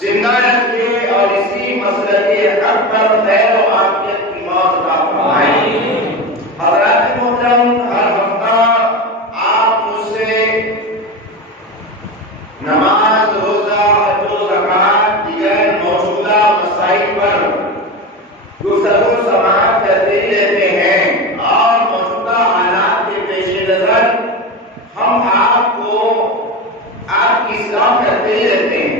زندہ رکھے اور اسی مسئلے کے حق پر خیر و عافیت کی موت عطا فرمائے۔ حضرات محترم، ہر ہفتہ آپ مجھ سے نماز، روزہ، حج و زکوٰۃ، دیگر موجودہ مسائل پر گفتگو سماعت کرتے ہی رہتے ہیں اور موجودہ حالات کے پیش نظر ہم آپ کی اصلاح کرتے ہی رہتے ہیں۔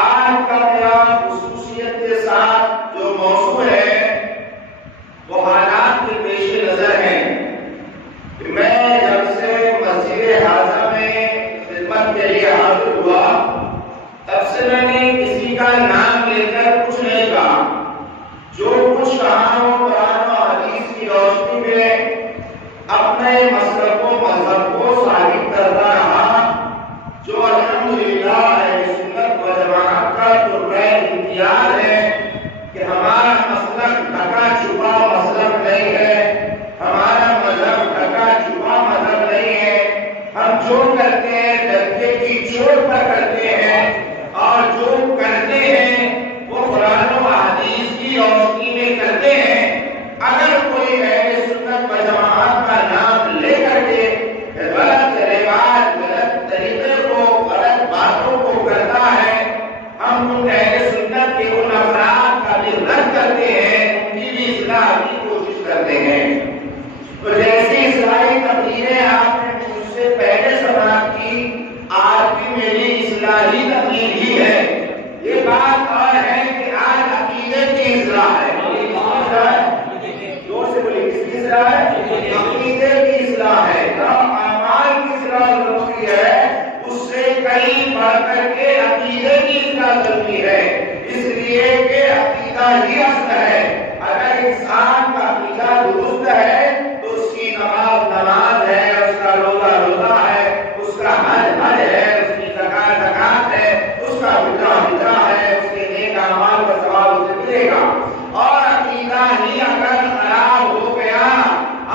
آج کا میرا خصوصیت کے ساتھ جو موضوع ہے وہ حالات کے پیش نظر ہے کہ میں جب سے مسجد حاضرہ میں خدمت کے لیے حاضر ہوا تب سے میں نے کسی کا نام لے کر کچھ نہیں کہا۔ جو کچھ کہا ہوں قرآن و حدیث کی روشنی میں اپنے مسلک و مذہب کو ثابت کرتا رہا، جو الحمدللہ اہل سنت و جماعت کا قربۂ امتیاز ہے کہ ہمارا مسلک ڈھکا چھپا مسلک نہیں ہے، ہمارا مذہب ڈھکا چھپا مذہب نہیں ہے۔ ہم جو کرتے ہیں ڈھکے کی چوٹ پر کرتے ہیں اور جو کرتے ہیں وہ قرآن و حدیث کی روشنی میں کرتے ہیں۔ اگر کوئی اہل سنت و جماعت کا نام لے کر کے غلط روایات، غلط طریقے کو، غلط باتوں کو کرتا ہے، ہم ان اہل سنت کے ان افراد کا بھی رد کرتے ہیں، ان کی بھی اصلاح کی کوشش کرتے ہیں۔ تو جیسی اصلاحی تقریریں آپ نے مجھ سے پہلے سماعت کی، آج بھی میری اصلاحی تقریر ہی ہے۔ یہ بات اور ہے کہ آج عقیدے کی اصلاح ہے۔ زور سے بولیے، کس کی اصلاح ہے؟ عقیدے کی اصلاح ہے۔ اعمال کی اصلاح ضروری ہے، اس سے کئی بڑھ کر کے عقیدے کی اصلاح ضروری ہے، اس لیے کہ عقیدہ ہی اصل ہے۔ اگر انسان کا عقیدہ درست ہے تو اس کی نماز ہے، اس کا روزہ ہے، اس کا حج ہے، اس کی زکوٰۃ ہے، اس کا فطرہ ہے، اس کے نیک اعمال کا ثواب اسے ملے گا۔ اور عقیدہ ہی اگر خراب ہو گیا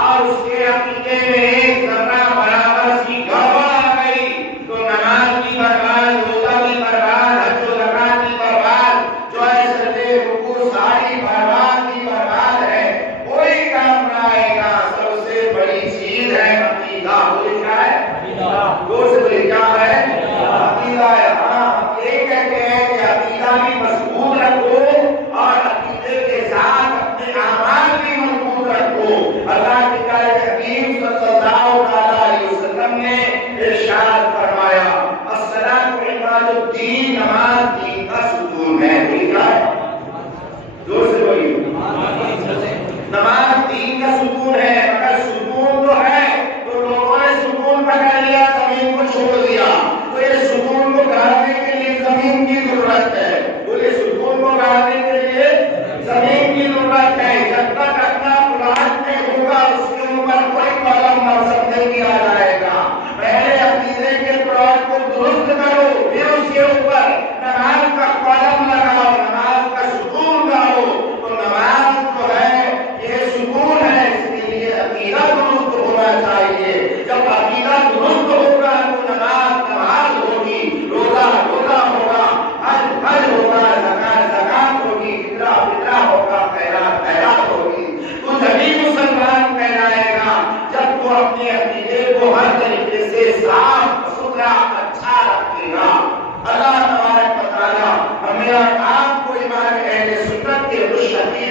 اور اس کے عقیدے میں ایک ذرہ برابر سی گڑبڑ آ گئی تو نماز بھی برباد، روزہ بھی برباد، حج و زکوٰۃ بھی برباد، جو ہے سجدے رکوع ساری برباد ہی برباد ہے، کوئی کام نہ آئے گا۔ سب سے بڑی چیز ہے عقیدہ۔ بولی کیا ہے؟ دور سے بولی کیا ہے؟ عقیدہ ہے۔ ہاں، یہ کہتے ہیں کہ عقیدہ بھی مضبوط رکھو اور عقیدے کے ساتھ اپنے اعمال بھی مضبوط رکھو۔ اللہ کے حکیم صلی اللہ علیہ وسلم نے ارشاد فرمایا، الصلاۃ عماد الدین، نماز دین کا ستون ہے۔ ٹھیک ہے، زور سے بولیے، نماز دین کا ستون ہے۔ اگر ستون تو ہے تو لوگوں نے ستون پکڑ لیا، زمین کو چھوڑ دیا، تو یہ ستون کو گاڑنے کے لیے زمین کی ضرورت ہے۔ بولے، ستون کو گاڑنے کے لیے زمین کی ضرورت ہے۔ جب تک اپنا پلانٹ نہیں ہوگا اس کے اوپر کوئی قلم مرسم نہیں کیا جائے گا۔ پہلے عقیدے کے پلانٹ کو درست کرو، پھر اس کے اوپر نماز کا قلم لگاؤ، نماز کا ستون ڈالو۔ تو نماز جو ہے یہ ستون ہے، اس کے لیے عقیدہ درست ہونا چاہیے۔ جب عقیدہ درست ہوگا تو نماز ہوگی، روزہ ہوگا، حج ہوگا، زکوٰۃ ہوگی، فطرہ ہوگا، خیرات ہوگی۔ تو جبھی مسلمان کہلائے گا جب وہ اپنے عقیدے کو ہر طریقے سے صاف ستھرا اچھا رکھے گا۔ اللہ تبارک و تعالیٰ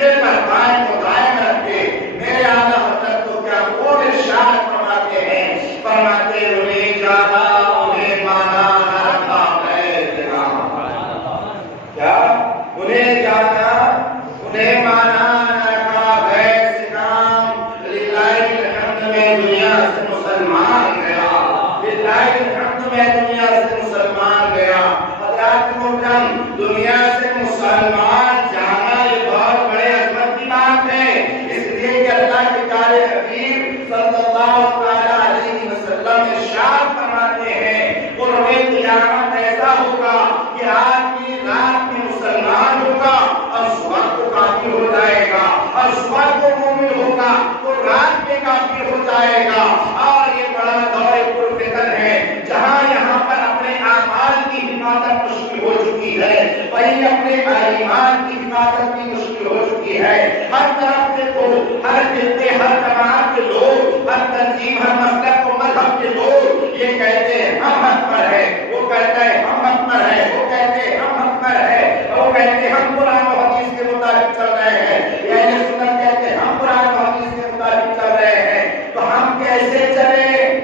عقیدے پر قائم و دائم رکھے. میرے اعلیٰ حضرت تو کیا وہ ارشاد فرماتے ہیں، فرماتے انہیں جانا انہیں مانا نہ رکھا غیر نام. کیا انہیں جانا انہیں مانا نہ رکھا غیر سے نام. للہ الحمد میں دنیا سے مسلمان گیا، للہ الحمد میں دنیا سے مسلمان گیا. حضرات محترم، دنیا سے مسلمان جانا یہ بہت بڑے عظمت کی بات ہے، اس لیے کہ اللہ کے پیارے حبیب صلی اللہ علیہ وسلم ارشاد فرماتے ہیں قرب قیامت ایسا ہوگا کہ آدمی رات میں مسلمان ہوگا اور صبح کو کافر ہو جائے گا، اور صبح کو مومن ہوگا تو رات میں کافر ہو جائے گا. اور یہ بڑا دور پرفتن ہے جہاں یہاں پر اپنے اعمال کی حفاظت مشکل ہو چکی ہے، وہیں اپنے ایمان کی حفاظت بھی مشکل ہو چکی ہے. ہر طرف سے تو ہر فرقے ہر جماعت کے لوگ، ہر تنظیم ہر مسلک و مذہب کے لوگ یہ کہتے ہیں ہم حق پر ہے، وہ کہتا ہے ہم حق پر ہے، وہ کہتے ہیں ہم حق پر ہے، وہ کہتے ہیں ہم قرآن و حدیث کے مطابق چل رہے ہیں، اہل سنت کہتے ہیں ہم قرآن و حدیث کے مطابق چل رہے ہیں. تو ہم کیسے چلیں،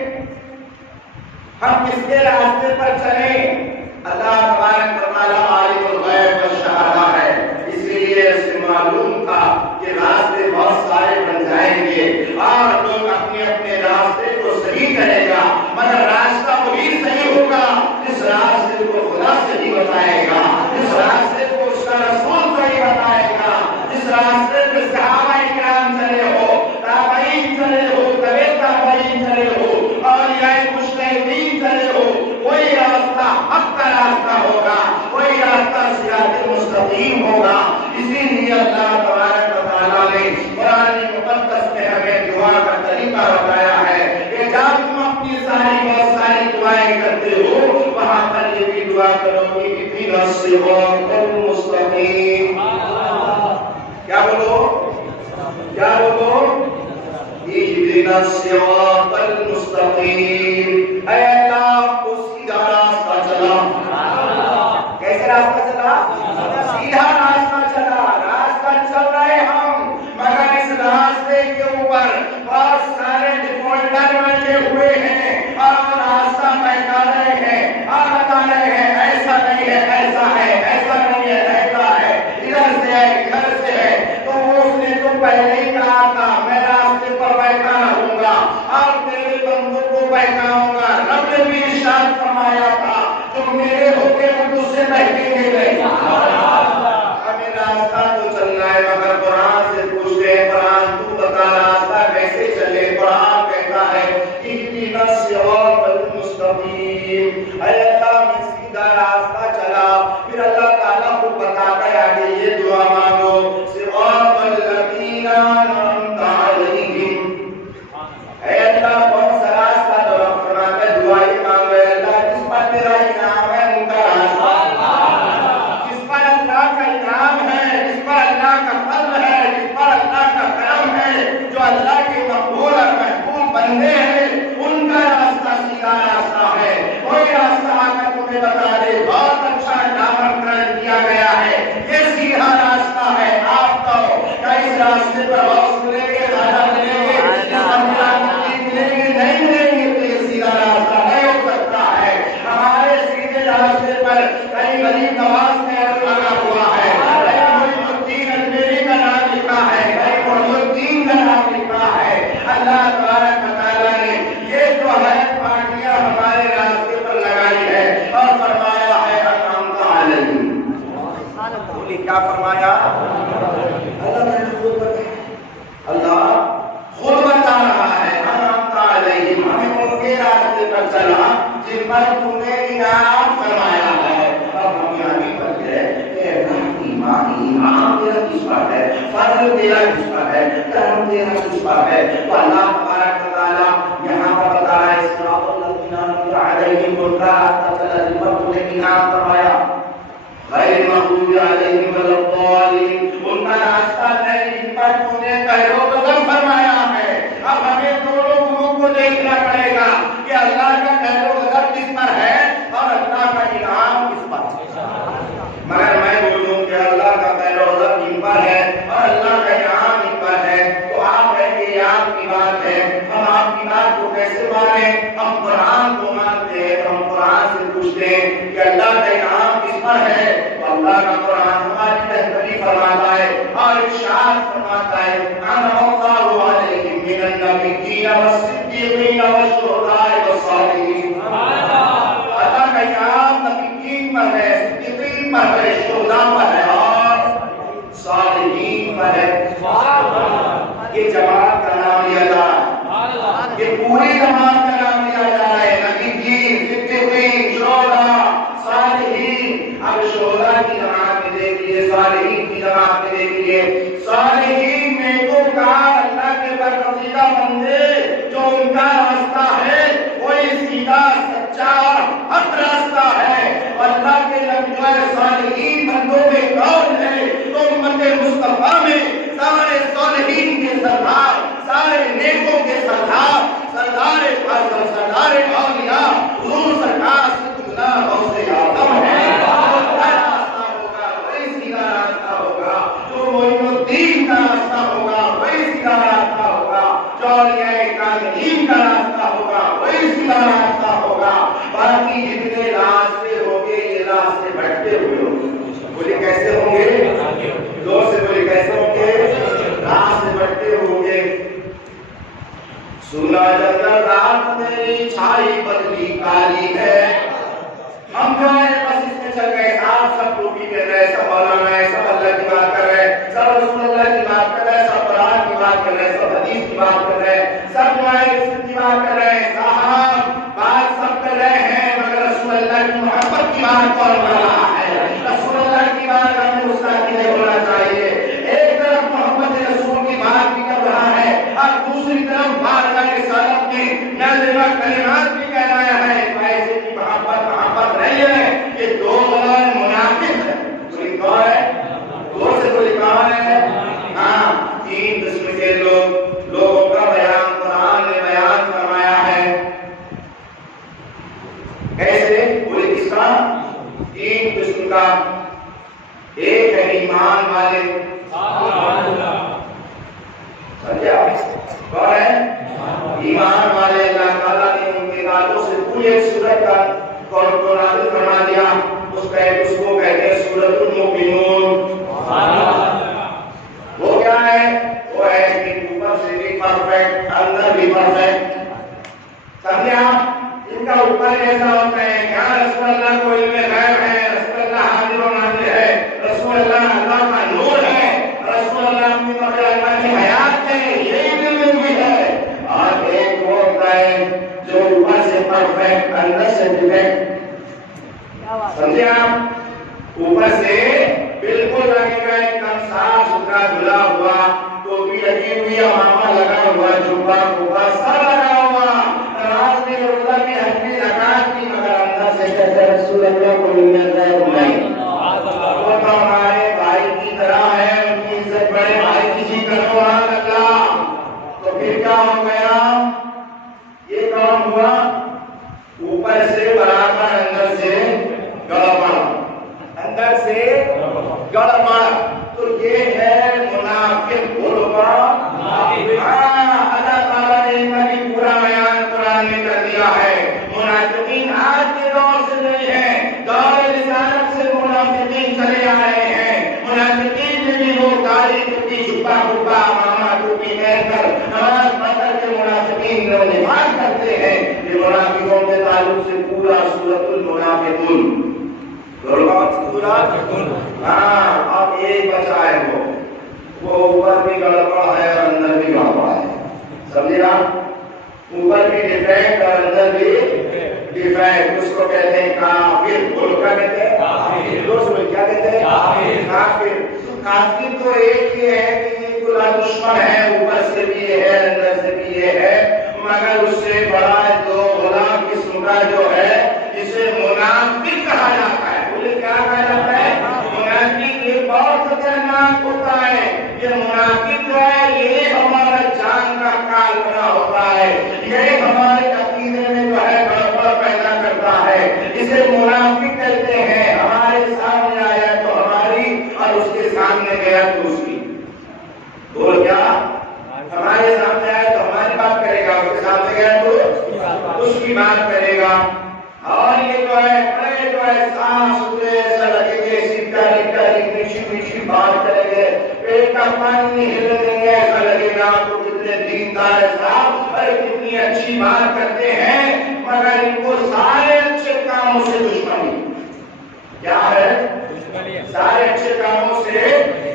ہم کس کے راستے پر چلیں؟ اللہ تبارک و تعالی عالم الغیب والشہادہ ہے، اس لیے اسے معلوم تھا کہ راستے بہت سارے بن جائیں گے اور لوگ اپنے اپنے راستے کو صحیح کرے گا، مگر راستہ وہی صحیح ہوگا جس راستے کو خدا صحیح بتائے گا، جس راستے کو اس کا رسول صحیح بتائے گا، جس راستے پہ صحابہ کرام چلے ہو، تابعین چلے ہو، تبع تابعین چلے ہو، اولیاء مجتہدین چلے ہو، وہی راستہ حق کا راستہ ہوگا، وہی راستہ صراط مستقیم ہوگا. اسی لیے اللہ تبارک و تعالیٰ نے قرآن مقدس میں ہمیں دعا کا طریقہ بتایا ہے کہ جب تم اپنی بہت ساری دعائیں کرتے ہو وہاں پر یہ بھی دعا کرو کہ اهدنا الصراط المستقیم. کیا بولو، کیا بولو، اهدنا الصراط المستقیم. اے اللہ کو سیدھا راستہ چلا. کیسے راستہ چلا؟ سیدھا راستہ چلا. راستہ چل رہے ہم، مگر اس راستے کے اوپر بہت سارے ڈیفالٹر بیٹھے ہوئے ہیں اور راستہ بہکا رہے ہیں اور بتا رہے ہیں ایسا نہیں ہے، ایسا ہے، ایسا نہیں ہے، ایسا ہے، ادھر سے ہے، ادھر سے ہے. تو اس نے تو پہلے ہی کہا تھا میں راستے پر بیٹھا رہوں گا اور تیرے بندوں کو بہکاؤں گا. رب نے بھی ارشاد فرمایا تھا جو میرے ہوتے وہ تجھ سے بہکیں گے نہیں. ہمیں راستہ تو چل رہا ہے مگر قرآن سے پوچھتے ہیں قرآن تو بتا راستہ کیسے چلے. قرآن کہتا ہے اهدنا الصراط المستقیم. اے اللہ میں سیدھا راستہ چلا. پھر اللہ تعالیٰ کو بتاتا ہے آگے یہ دعا مانگو صراط الذین انعمت علیہم. اے اللہ کون سا راستہ تو رب فرماتا ہے دعا یہ مانگو اے اللہ جس پر تیرا انعام ہے ان کا راستہ، جس پر اللہ کا انعام ہے، جس پر اللہ کا فضل ہے، جس پر اللہ کا کرم ہے، جو اللہ کے مقبول اور محبوب بندے ہیں ان کا راستہ سیدھا راستہ ہے. کوئی راستہ آ کر تمہیں بتا دے بہت اچھا نامرد کیا گیا ہے یہ سیدھا راستہ ہے. آپ تو کیا اس راستے پر بہت ملیں گے، راجہ ملیں گے، ملیں گے نہیں ملیں گے تو یہ سیدھا راستہ نہیں ہو سکتا ہے. ہمارے سیدھے راستے پر کئی غریب نواز میں لگا ہوا ہے، کئی محمد الدین اجمیری کا نام لکھا ہے، کئی محمد الدین کا نام لکھا ہے. اللہ تبارک و تعالیٰ نے یہ جو ہے پارٹیاں ہمارے راستے پر لگائی ہے اور فرمایا ہے انعمت علیہم. بولی کیا فرمایا؟ اللہ خود بتا رہا ہے انعمت علیہم، ہمیں ان کے راستے پر چلا جن پر تم نے انعام فرمایا ہے. اب ہم یہاں بھی پڑھتے ہیں کہ ایمان تیرا کس پر ہے، فضل تیرا کس پر ہے، کرم تیرا کس پر ہے. تو اللہ تبارک و تعالیٰ یہاں پر بتا رہا ہے صراط الذین انعمت علیہم ان کا راستہ چلا جن پر تم نے انعام فرمایا غیر المغضوب علیہم ولا الضالین. ان کا راستہ نہیں جن پر تم نے قہر و غضب فرمایا ہے. اب ہمیں دونوں گروہ کو دیکھنا پڑے گا کہ اللہ کا قہر و غضب کس پر ہے اور اللہ کا انعام کس پر ہے. مگر میں بولوں کہ اللہ کا قہر و غضب جن پر ہے اور اللہ کیسے مانیں؟ ہم قرآن کو مانتے ہیں، ہم قرآن سے پوچھتے ہیں کہ اللہ کا انعام کس پر ہے؟ تو اللہ کا قرآن ہماری رہبری فرماتا ہے اور ارشاد فرماتا ہے انعم اللہ علیہم من النبیین والصدیقین والشہداء والصالحین۔ اللہ کا انعام نبیین پر ہے، صدیقین پر ہے، شہداء پر ہے اور صالحین پر ہے۔ یہ جماعت کا نام لیا جا رہا ہے، یہ پوری جماعت کا نام لیا جا رہا ہے، نبیین، صدیقین، شہداء، صالحین۔ اب شہداء کی جماعت میں دیکھیے، صالحین کی جماعت میں دیکھیے، صالحین نیکوکار اللہ کے برگزیدہ بندے جو ان کا راستہ ہے وہی سیدھا سچا اور حق راستہ ہے۔ اللہ کے جو ہے صالحین بندوں میں کون ہے؟ تو امت مصطفیٰ میں سارے صالحین کے سردار، سارے نیکوں کے سردار، سردار فاضل، سردار اولیاء حضور سرکار سیدنا غوث اعظم ہے۔ راستہ ہوگا وہی سیدھا راستہ ہوگا، جو معین الدین کا راستہ ہوگا وہی سیدھا راستہ ہوگا، جو اولیاء کاملین کا راستہ ہوگا وہی سیدھا راستہ ہوگا۔ باقی جتنے راستے ہوں گے یہ راستے بھٹکے ہوئے ہوں گے۔ بولے کیسے ہوں گے؟ زور سے بولے کیسے ہوں گے؟ راستے بھٹکے ہوں گے۔ سنا جب رات میری چھائی بدلی کالی ہے، ہم جو ہے بس اس میں چل گئے، آپ سب ٹوپی پہن رہے، سب مولانا ہے، سب اللہ کی بات کر رہے، سب رسول اللہ کی بات کر رہے، سب قرآن کی بات کر رہے، سب حدیث کی بات کر رہے، سب جو ہے رسول کی بات کر رہے، صاحب بات سب کر رہے ہیں، مگر رسول اللہ کی محبت کی بات کون کر رہا ہے؟ رسول اللہ کی بات ہمیں گستاخی نہیں ہونا چاہیے۔ ایک طرف محبت رسول کی بات بھی کر رہا ہے اور دوسری طرف بارگاہ رسالت کی نازلہ کلمات بھی کہہ رہا ہے۔ ایسے کی محبت نہیں ہے، یہ دو منافق ہے۔ کوئی کون ہے؟ دو سے کوئی کون ہے؟ ہاں، تین قسم کے لوگوں کا بیان قرآن نے بیان فرمایا ہے۔ کیسے؟ کوئی کس کا؟ تین قسم کا۔ ایک ہے ایمان والے، سمجھے آپ کون ہے؟ ایمان والے۔ اللہ تعالیٰ نے ان کے تعلق سے پورے سورت کا قرآن نازل فرما دیا، اس کو کہتے ہیں سورۃ المؤمنون۔ وہ کیا ہے؟ وہ ہے کہ اوپر سے بھی پرفیکٹ، اندر بھی پرفیکٹ۔ سمجھے آپ؟ ان کا اوپر ایسا ہوتا ہے کہ رسول اللہ کو علم غیب ہے، رسول اللہ حاضر و ناظر ہے، رسول اللہ اللہ کا نور ہے، رسول اللہ اپنی قبر اللہ کی حیات ہے، یہ علم بھی ہے۔ اور ایک وہ ہوتا ہے جو اوپر سے پرفیکٹ، اندر سے ڈیفیکٹ۔ سمجھے آپ؟ اوپر سے بالکل لگے گا ایک دم صاف ستھرا دھلا ہوا، ٹوپی لگی ہوئی، امامہ لگا ہوا، جبہ کوبہ سب لگا ہوا، نماز میں روزہ میں حج میں زکات کی، مگر اندر سے کہتے رسول اللہ کو مل رہا ہے نہیں۔ وہ تو ہمارے بھائی کی طرح ہے، ان کی عزت بڑے بھائی کی جی کرو اللہ۔ تو پھر کیا ہو گیا؟ یہ کون ہوا؟ اوپر سے برابر، اندر سے گڑبڑ، اندر سے گڑبڑ۔ تو یہ ہے منافق غربا۔ اللہ تعالیٰ نے ان کا بھی پورا بیان قرآن میں کر دیا ہے۔ منافقین آج کے دور سے نہیں ہیں، دور رسالت سے منافقین چلے آ رہے ہیں۔ منافقین میں بھی لوگ داڑھی ٹوپی، جھپا ٹوپا، امامہ ٹوپی پہن کر نماز پڑھ کر کے منافقین لوگ نماز کرتے ہیں۔ یہ منافقوں کے تعلق سے پورا سورۃ المنافقون۔ ہاں، اب ایک بچا ہے وہ اوپر بھی گڑبڑ ہے اور اندر بھی گڑبڑ ہے۔ سمجھے آپ؟ اوپر بھی ڈیفیکٹ اور اندر بھی ڈیفیکٹ۔ اس کو کہتے ہیں کافر۔ بولو کیا کہتے ہیں؟ کیا کہتے ہیں؟ کافر۔ کافر تو ایک یہ ہے کہ یہ کلا دشمن ہے، اوپر سے بھی یہ ہے، اندر سے بھی یہ ہے، مگر اس سے بڑا دو غلام قسم کا جو ہے اسے منافق کہا جاتا ہے۔ بولے کیا کہا جاتا ہے؟ منافق۔ یہ بہت خطرناک ہوتا ہے۔ یہ منافق جو ہے یہ ہمارا جان کا کال بنا ہوتا ہے، یہ ہمارے عقیدے میں جو ہے گڑبڑ پیدا کرتا ہے، اسے منافق کہتے ہیں۔ ہمارے سامنے آیا تو ہماری اور اس کے سامنے گیا تو اس کی۔ بول کیا؟ ہمارے سامنے آیا تو ہماری بات کرے گا، اس کے سامنے گیا تو میٹھی بات کریں گے، پیٹ کا پانی نہیں ہلنے دیں گے، ایسا لگے گا آپ کو کتنے دیندار صاحب اور کتنی اچھی بات کرتے ہیں، مگر ان کو سارے اچھے کاموں سے دشمنی کیا ہے؟ سارے اچھے کاموں سے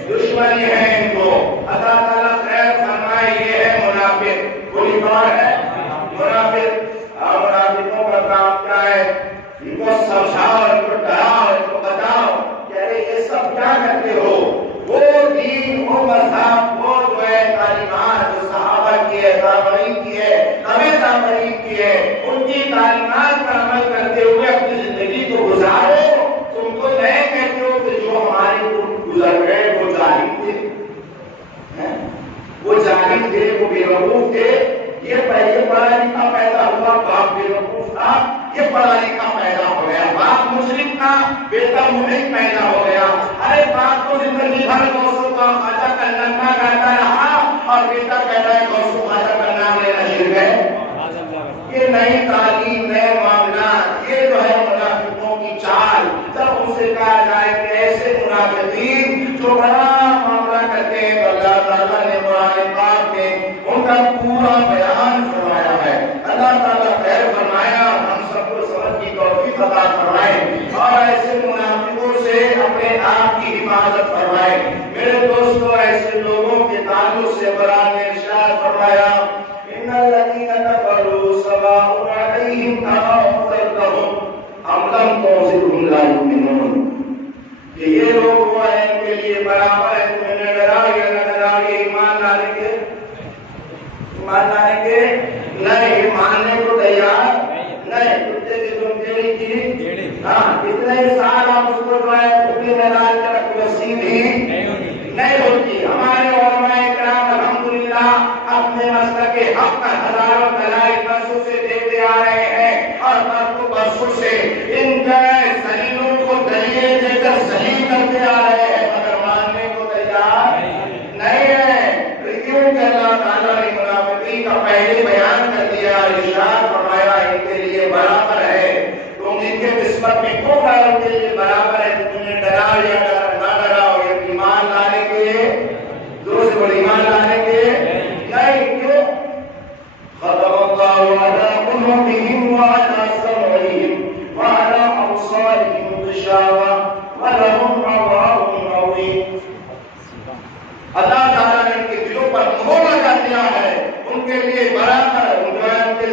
دشمنی ہے ان کو۔ اللہ تعالیٰ خیر فرمائے، یہ ہے منافق۔ کوئی کون ہے؟ منافق۔ اور منافقوں کا کام کیا ہے؟ ان کو سمجھاؤ، ان کو ڈراؤ، ان کو بتاؤ کہ ارے یہ سب کیا کرتے ہو؟ وہ دین، وہ مذہب، وہ جو ہے تعلیمات جو صحابہ کی ہے، تابعین کی ہے، تبع تابعین کی ہے، ان کی تعلیمات پر عمل کرتے ہوئے اپنی زندگی کو گزارو۔ تم تو نئے کہتے ہو کہ جو ہمارے گزر گئے وہ جاہل تھے، وہ جاہل تھے، وہ بیوقوف تھے۔ یہ پہلے پڑھا لکھا پیدا ہوا، باپ بیوقوف تھا، یہ پڑھا لکھا پیدا ہو گیا، باپ مشرک تھا، بیٹا مشرک پیدا ہو گیا۔ ارے باپ کو زندگی بھر غوث کا خواجہ کا نغمہ گاتا رہا اور بیٹا کہتا ہے غوث خواجہ کا نام لینا شرک ہے۔ یہ نئی تعلیم، نئے معاملات، یہ جو ہے منافقوں کی چال۔ جب ان سے کہا جائے کہ ایسے منافقین جو بڑا معاملہ کرتے ہیں تو اللہ تعالیٰ نے قرآن پاک میں ان کا پورا بیان فرمایا ہے۔ اللہ تعالیٰ خیر فرمایا، ہم سب کو سمجھ کی توفیق عطا فرمائے اور ایسے منافقوں سے اپنے آپ کی حفاظت فرمائے۔ میرے دوستو، ایسے لوگوں کے تعلق سے قرآن نے ارشاد فرمایا ان الذين كفروا سواء عليهم أأنذرتهم أم لم تنذرهم لا يؤمنون۔ کہ یہ لوگ وہ ہیں ان کے لیے برابر ہے، تمہیں نہ ڈراؤ یا نہ ڈراؤ، یہ ایمان لانے کے نہیں، ماننے کو تیار نہیں۔ کتے کی تم تیری کی کتنے سال آپ اس کو جو ہے کھلی میں ڈال کر رکھو، سیدھی نہیں ہوتی۔ ہمارے علماء کرام الحمدللہ اپنے مسلک حق کا ہزاروں دلائل برسوں سے دیتے آ رہے ہیں اور برسوں سے ان کے دلیلوں کو دلیل دے کر صحیح کرتے آ رہے ہیں، مگر ماننے کو تیار نہیں ہے۔ کیونکہ اللہ تعالیٰ نے منافقین کا پہلے بیان کر دیا، ارشاد فرمایا ان کے لیے برابر ہے، تم ان کے نسبت میں کیوں ان کے لیے برابر ہے، تمہیں ڈراؤ یا نہ ڈراؤ، یہ ایمان لانے کے دو سے بڑی ایمان لانے کے نہیں۔ کیوں؟ ختم اللہ علی قلوبہم وعلی سمعہم وعلی ابصارہم غشاوہ ولہم عذاب عظیم۔ اللہ تعالیٰ نے ان کے دلوں پر مہر لگا دیا ہے، ان کے لیے برابر ان کے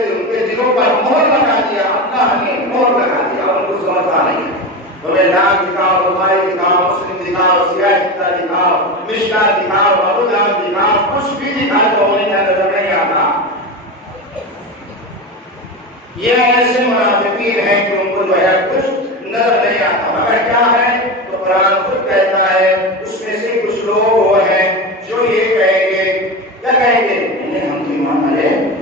دلوں پر مہر لگا دیا، اللہ نے مہر لگا دیا، ان کو سمجھتا نہیں ہے۔ تمہیں نام دکھاؤ، بخاری دکھاؤ، مسلم دکھاؤ، سیاہ دکھاؤ، مشکا دکھاؤ، ابو داؤد دکھاؤ، کچھ بھی دکھاؤ تو انہیں نظر نہیں آتا۔ یہ ایسے منافقین ہیں کہ ان کو جو ہے کچھ نظر نہیں آتا، مگر کیا ہے تو قرآن خود کہتا ہے اس میں سے کچھ لوگ وہ ہیں جو یہ کہیں گے، کیا کہیں گے؟ ہم تو ایمان والے ہیں،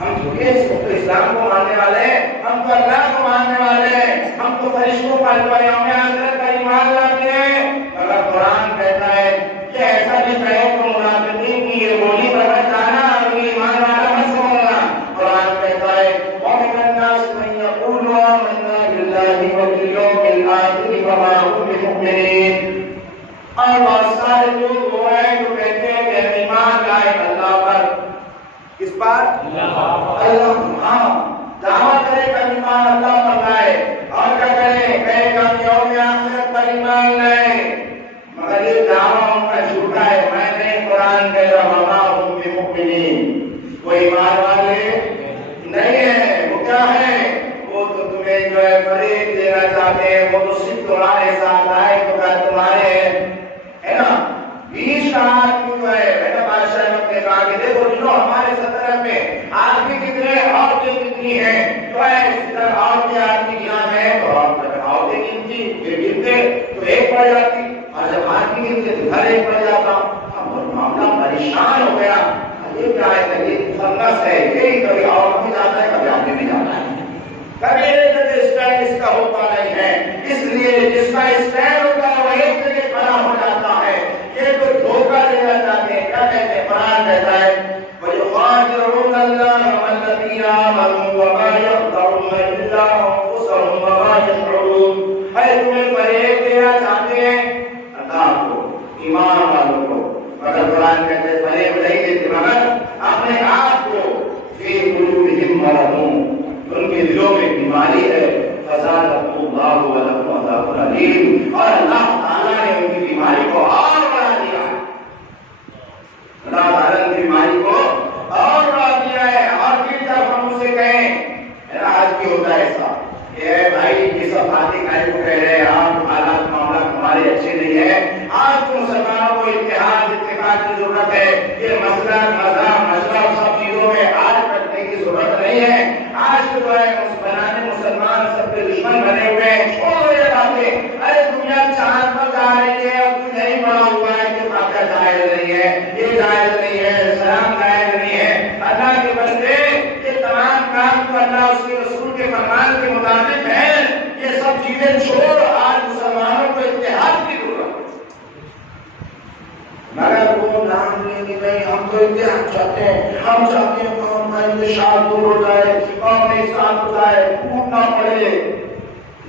ہم تو اسلام کو ماننے والے ہیں، ہم تو اللہ کو ماننے والے ہیں، ہم تو فرشتوں پر جو یوم آخرت پر ایمان لاتے ہیں، مگر قرآن کہتا ہے کہ ایسا بھی کہے تو منافقین کی یہ بولی پر مت جانا اور یہ ایمان والا مت سمجھنا۔ قرآن کہتا ہے وَمِنَ النَّاسِ مَن يَقُولُ آمَنَّا بِاللَّهِ وَبِالْيَوْمِ الْآخِرِ وَمَا هُم بِمُؤْمِنِينَ۔ اور بہت سارے لوگ وہ ہیں جو کہتے ہیں کہ ہم ایمان لائے اللہ پر، کس پر؟ اللہ۔ ہاں، دعویٰ کرے کہ ایمان اللہ پر لائے اور کیا کریں، کہے کہ ہم یوم آخرت پر ایمان لائے، مگر یہ دعویٰ ان کا جھوٹا ہے۔ میں نے قرآن کہہ رہا وما هم بمؤمنین، وہ ایمان والے نہیں ہیں۔ وہ کیا ہے؟ وہ تو تمہیں جو ہے فریب دینا چاہتے ہیں، وہ تو صرف تمہارے ساتھ آئے تو کیا تمہارے ہے نا 20 آدمی جو ہے بادشاہ نے اپنے کہا کہ دیکھو جو ہمارے سطح میں آدمی کتنے عورتیں کتنی ہیں، تو ہے عورتیں آدمی گنا ہے تو عورتیں گنتی یہ گنتے تو ایک پڑ جاتی، اور جب آدمی گنتے تو گھر ایک پڑ جاتا۔ اب معاملہ پریشان ہو گیا، یہ کیا ہے کہ یہ مصنف ہے، یہی کبھی عورت بھی جاتا ہے کبھی آدمی بھی جاتا ہے، کبھی ایک جگہ اسٹینڈ اس کا ہوتا نہیں ہے، اس لیے جس کا اسٹینڈ ہوتا ہے وہ ایک جگہ کھڑا ہو جاتا ہے۔ یہ تو دھوکہ دینا چاہتے ہیں، کیا کہتے ہیں؟ قرآن کہتا ہے وَيُخَادِعُونَ اللَّهَ وَالَّذِينَ آمَنُوا وَمَا يَخْدَعُونَ إِلَّا أَنفُسَهُمْ وَمَا يَشْعُرُونَ۔ اے تمہیں فریب دینا چاہتے ہیں، قرآن کہتے ہیں بھلے بھلے مگر اپنے آپ کو فی قلوبہم مرض، ان کے دلوں میں بیماری ہے، فزادہم اللہ ولہم عذاب علیم، اور اللہ تعالیٰ نے ان کی بیماری کو اور بڑھا دیا ہے، اللہ تعالیٰ نے بیماری کو اور بڑھا دیا ہے۔ اور پھر جب ہم اسے کہیں آج بھی ہوتا ہے ایسا کہ بھائی یہ سب باتیں کاہے کو کہہ رہے ہیں، آپ حالات معاملات ہمارے اچھے نہیں ہیں، آج تو مسلمانوں کو اتحاد اتفاق کی ضرورت ہے، یہ مسئلہ مذہب مذہب سب چیزوں میں آج کرنے کی ضرورت نہیں ہے، آج تو ہے بنانے مسلمان سب کے دشمن بنے ہوئے ہیں، چھوڑو یہ باتیں، ارے دنیا چاند پر جا رہی ہے اور تو نہیں پڑا ہوا ہے کہ واقعہ جائز نہیں ہے، یہ جائز نہیں ہے، سلام جائز نہیں ہے، اللہ کے بندے یہ تمام کام تو اللہ اس کے رسول کے فرمان کے مطابق ہے، یہ سب چیزیں چھوڑ، آج مسلمانوں کو اتحاد کی ضرورت ہے۔ مگر وہ نام نہیں کہ نہیں ہم تو اتحاد چاہتے ہیں، ہم چاہتے ہیں قوم کا انتشار دور ہو جائے، قوم میں ساتھ ہو جائے، ٹوٹنا پڑے،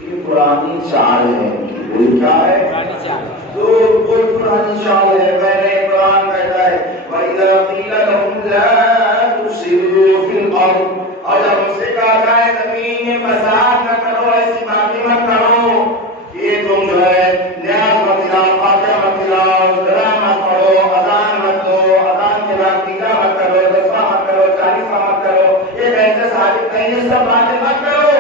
یہ پرانی چال ہے، کوئی کیا ہے تو کوئی پرانی چال ہے۔ میں نے قرآن کہتا ہے وَإِذَا قِيلَ لَهُمْ لَا تُفْسِدُوا فِي الْأَرْضِ، اور جب ان سے کہا جائے زمین میں فساد نہ کرو، ایسی باتیں مت کرو، یہ تم جو ہے نیاز مت دلاؤ، فاتحہ مت دلاؤ، ذرا مت پڑھو، اذان مت دو، اذان کے بعد ٹیکا مت کرو، دسواں مت کرو، چالیسواں مت کرو، یہ کیسے ثابت نہیں، یہ سب باتیں مت کرو،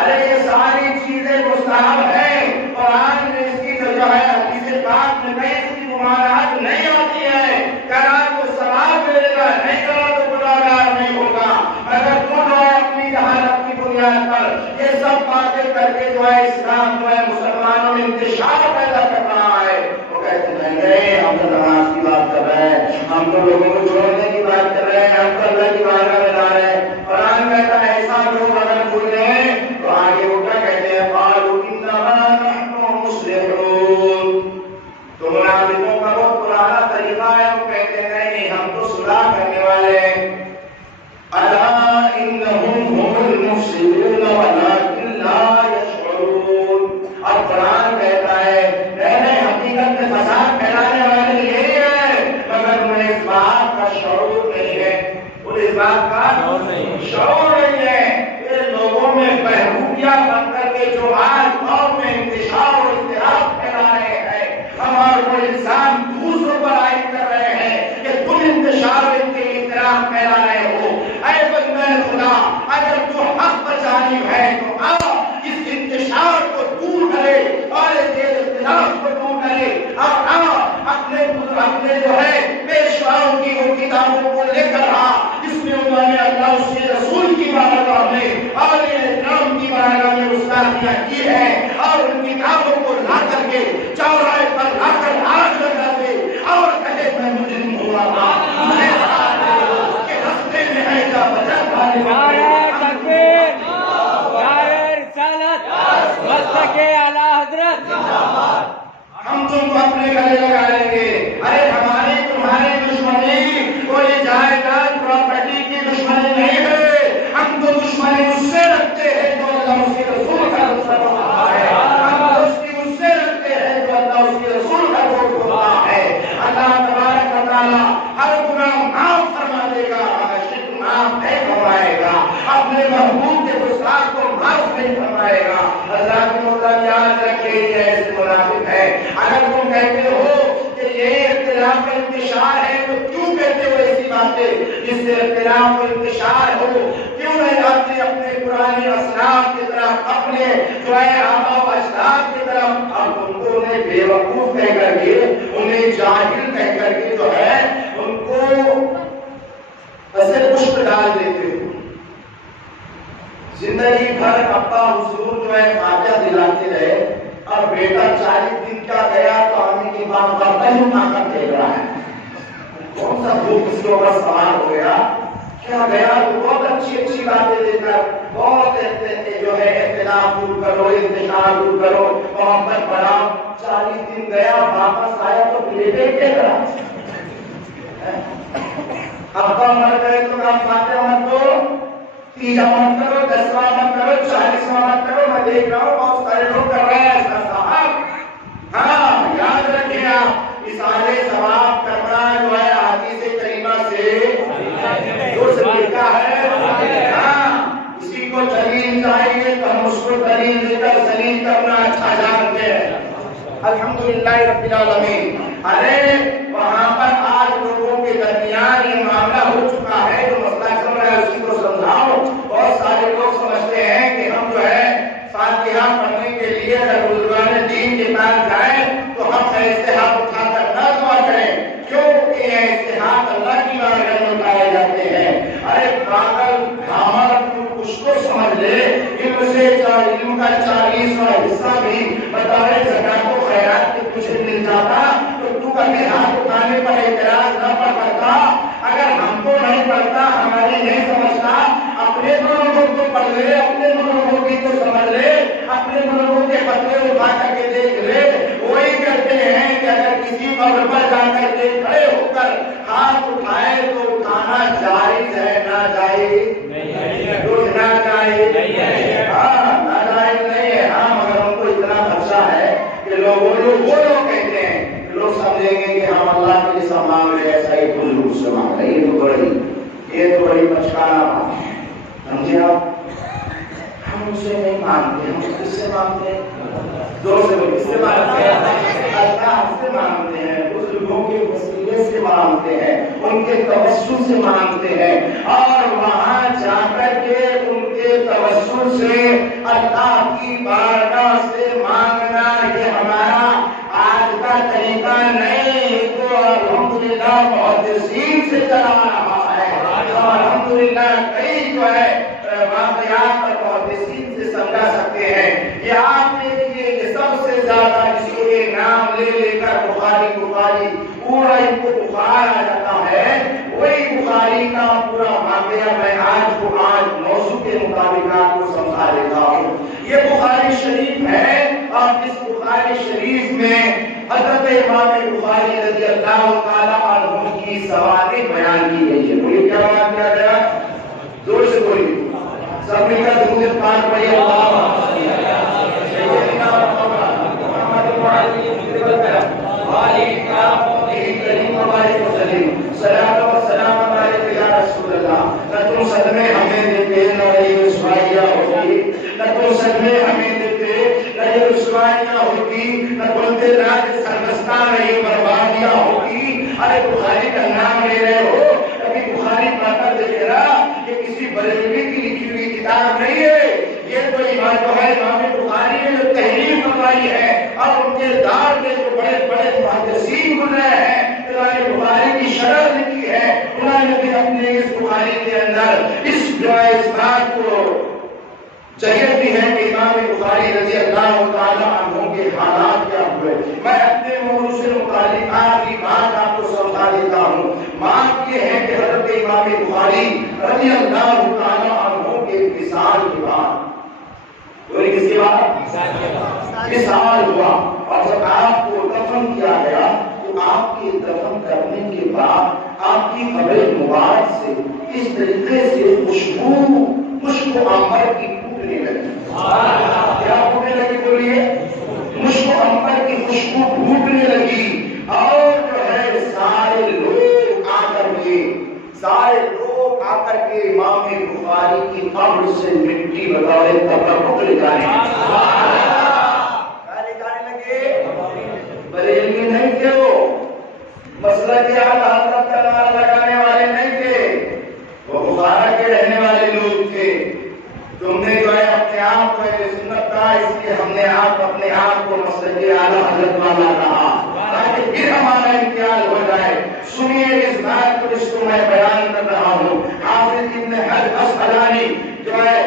ارے یہ ساری چیزیں مستحب ہیں، قرآن نے اس کی جو ہے حدیث پاک میں کہیں اس کی ممانعت نہیں آتی ہے، کرا تو ثواب ملے گا، نہیں کرا تو گناہگار نہیں ہوگا، مگر تم اپنی جہالت کی بنیاد پر یہ سب باتیں کر کے جو ہے اسلام جو ہے مسلمانوں میں انتشار پیدا کر رہا ہے، وہ کہتے ہیں نہیں ہم تو نماز کی بات کر رہے ہیں، ہم تو لوگوں کو چھوڑنے کی بات کر رہے ہیں، ہم تو اللہ کی بارگاہ میں لا رہے ہیں۔ قرآن کہتا ہے ایسا لوگ اگر بھول گئے تو آگے وہ کیا کہتے ہیں قالوا انما نحن مصلحون، تو منافقوں کا وہ پرانا طریقہ ہے، وہ کہتے ہیں نہیں ہم تو صلح کرنے والے ہیں، الا انهم هم المفسدون ولكن لا يشعرون، اور قرآن کہتا ہے نہیں حقیقت میں فساد پھیلانے والے یہی ہے، مگر انہیں اس بات کا شعور نہیں ہے، انہیں اس بات کا شعور نہیں ہے، یہ لوگوں میں بہروپیہ بن کر کے جو آج قوم میں انتشار اور اضطراب پھیلا رہے ہیں، ہمارے کو انسان دوسروں پر عائد کر رہے ہیں کہ تم انتشار اور اضطراب پھیلا رہے ہو، اے بندہ خدا اگر تو حق پر جانب ہے تو آ اس انتشار کو دور کرے اور اس اختلاف کو دور کرے، اور آ اپنے جو ہے پیشواؤں کی وہ کتابوں کو لے کر آ جس میں انہوں نے اللہ اس کے رسول کی بارگاہ میں اور اسلام کی بارگاہ میں گستاخیاں کی ہے، اور ان کتابوں کو لا کر کے چوراہے پر لا کر آگ لگا دے اور کہے میں مجرم ہوا تھا، کہ رستے میں ہے کا وجہ نعرہ تکبیر، نعرہ رسالت، مستق اعلیٰ حضرت، ہم تم کو اپنے گلے لگا لیں گے، ارے ہماری تمہاری دشمنی کوئی جائیداد پراپرٹی کی دشمنی نہیں ہے، ہم تو دشمنی اس سے رکھتے ہیں جو اللہ اس کے رسول کا رسول ہوتا ہے، ہم دوستی اس سے رکھتے ہیں جو اللہ اس کے رسول کا دوست ہوتا ہے۔ اللہ تبارک و تعالی ہر گناہ معاف فرما دے گا، ہر شرک معاف نہیں فرمائے گا، اپنے محبوب کے گستاخ کو معاف نہیں فرمائے گا۔ اللہ کی مطلب یاد رکھے یہ ایسے منافق ہے، اگر تم کہتے ہو کہ یہ اختلاف کا انتشار ہے تو کیوں کہتے ہو ایسی باتیں جس سے اختلاف و انتشار ہو، کیوں نہیں آتے اپنے پرانے اسلاف کی طرف، اپنے جو ہے آبا و اجداد کی طرف، اب ان کو انہیں بے وقوف کہہ کر کے، انہیں جاہل کہہ کر کے جو ہے ان کو ایسے پشت ڈال دیتے ہو، زندگی بھر ابا حضور جو ہے فاتحہ دلاتے رہے، اب بیٹا 40 دن کا گیا تو آنے کے بعد برتن اٹھا کر پھینک رہا ہے، کون سا بھوک اس کے اوپر سوار ہو گیا، کیا گیا تو بہت اچھی باتیں دے کر بہت کہتے ہیں جو ہے اختلاف دور کرو، انتشار دور کرو، محبت بڑھاؤ، 40 دن گیا واپس آیا تو پلیٹیں پھینک رہا، ابا مر گئے تو آپ فاتحہ مت دو، تیجا مت کرو، 10واں مت کرو، 40واں مت کرو، میں دیکھ رہا ہوں بہت سارے لوگ کر رہے ہیں ایسا صاحب، ہاں یاد رکھیں آپ، اس آلے ثواب کرنا جو ہے حدیث آئی ہے تو ہم اس کو دلیل ذکر سلیل کرنا اچھا جانتے ہیں. الحمدللہ رب العالمین. ارے وہاں پر آج لوگوں کے درمیان یہ معاملہ ہو چکا ہے، جو مسئلہ چل رہا ہے اسی کو سمجھاؤ. بہت سارے لوگ سمجھتے ہیں کہ ہم جو ہے فاتحہ پڑھنے کے لیے اگر بزرگان دین کے پاس جائیں تو ہم ایسے ہاتھ اٹھا کر نہ دعا کریں، کیونکہ یہ ایسے ہاتھ اللہ کی بارگاہ میں اٹھائے جاتے ہیں. ارے پاگل ہمارا کچھ تو سمجھ لے، علم کا 40واں حصہ بھی بطور زکات و خیرات کے تجھے مل جاتا تو تو کبھی ہاتھ اٹھانے پر اعتراض نہ پڑتا. اگر ہم کو نہیں پڑتا، ہماری نہیں سمجھتا، اپنے لوگوں کو پڑھ لے، اپنے لوگوں کی تو سمجھ لے، اپنے لوگوں کے فتوے اٹھا کر کے دیکھ لے. وہی کہتے ہیں کہ اگر کسی قبر پر جا کر کے کھڑے ہو کر ہاتھ اٹھائے تو اٹھانا جائز ہے، نہ جائز اٹھنا چاہیے. ہاں ناجائز نہیں ہے. ہاں مگر ہم کو اتنا خدشہ ہے کہ وہ لوگ کہتے ہیں، لوگ سمجھیں گے کہ ہم اللہ کے لیے مانگ رہے، ایسا ہی کھل سے مانگ رہے. یہ تو بڑی بچکانا بات ہے. سمجھے آپ؟ ہم اسے نہیں مانتے، ہم کس سے مانگتے ہیں؟ زور سے بولیں، کس سے مانگتے ہیں؟ اللہ سے مانگتے ہیں، بزرگوں کے وسیلے سے مانگتے ہیں، ان کے توسل سے مانگتے ہیں. اور وہاں جا کر کے ان کے توسل سے اللہ کی بارگاہ سے مانگنا یہ ہمارا آج کا طریقہ نہیں، تو الحمدللہ محدثین سے چلا رہا ہے. الحمدللہ کئی جو ہے واقعات اور محدثین سے سمجھا سکتے ہیں. یہ آپ نے یہ سب سے زیادہ جس کو یہ نام لے لے کر بخاری پورا ان کو بخار آ جاتا ہے، وہی بخاری کا پورا واقعہ میں آج موضوع کے مطابق آپ کو سمجھا دیتا ہوں. یہ بخاری شریف ہے، اور اس بخاری شریف میں حضرت امام بخاری رضی اللہ تعالیٰ عنہ کی سوانح بیان کی گئی ہے. بولیے کیا بات کیا گیا؟ زور سے بولیے. سب مل کر درود پاک پڑھیے. سلام و سلام علیک یا رسول اللہ. نہ تم صدمے ہمیں دیتے نہ یہ رسوائیاں ہوتی، نہ تم صدمے ہمیں دیتے نہ یہ رسوائیاں ہوتی، نہ بولتے راج سرگستہ نہیں بربادیاں ہوتی. ارے بخاری کا نام لے رہے ہو، کبھی بخاری پڑھ کر دیکھ رہا، یہ کسی بریلوی کی لکھی ہوئی کتاب نہیں ہے. یہ تو امام بخاری نے جو تحریر فرمائی ہے اور ان کے دار کے جو بڑے بڑے محدثین گزرے ہیں، امام بخاری کی شرح لکھی ہے، انہوں نے بھی اپنے اس بخاری کے اندر اس بات کو چاہیے بھی ہے کہ امام بخاری رضی اللہ تعالیٰ عنہ کے حالات کیا ہوئے. میں اپنے موضوع سے متعلق آخری بات آپ کو سمجھا دیتا ہوں. بات یہ ہے کہ حضرت امام بخاری رضی اللہ تعالیٰ عنہ کے وصال کے بعد، کس کے بعد وصال ہوا، اور جب آپ کو دفن کیا گیا تو آپ کے دفن کرنے کے بعد آپ کی قبر مبارک سے اس طریقے سے مشک عنبر کی ٹوٹنے لگی. کیا ٹوٹنے لگی؟ بولیے. مشک عنبر کی خوشبو ٹوٹنے لگی، اور جو ہے سارے لوگ آ کر کے امام بخاری کی قبر سے مٹی بطور تبرک لے جانے لگے. بریلوی نہیں تھے وہ، مسئلہ کیا حضرت کا نعرہ لگانے والے نہیں تھے، وہ بخارا کے رہنے والے لوگ تھے. تم نے جو ہے اپنے آپ کو سنت کہا، اس لیے ہم نے اپنے آپ کو مسلک اعلیٰ حضرت والا کہا تاکہ پھر ہمارا امتیاز ہو جائے. سنیے اس بات کو جس کو میں بیان کر رہا ہوں. حافظ ابن حجر اسقلانی جو ہے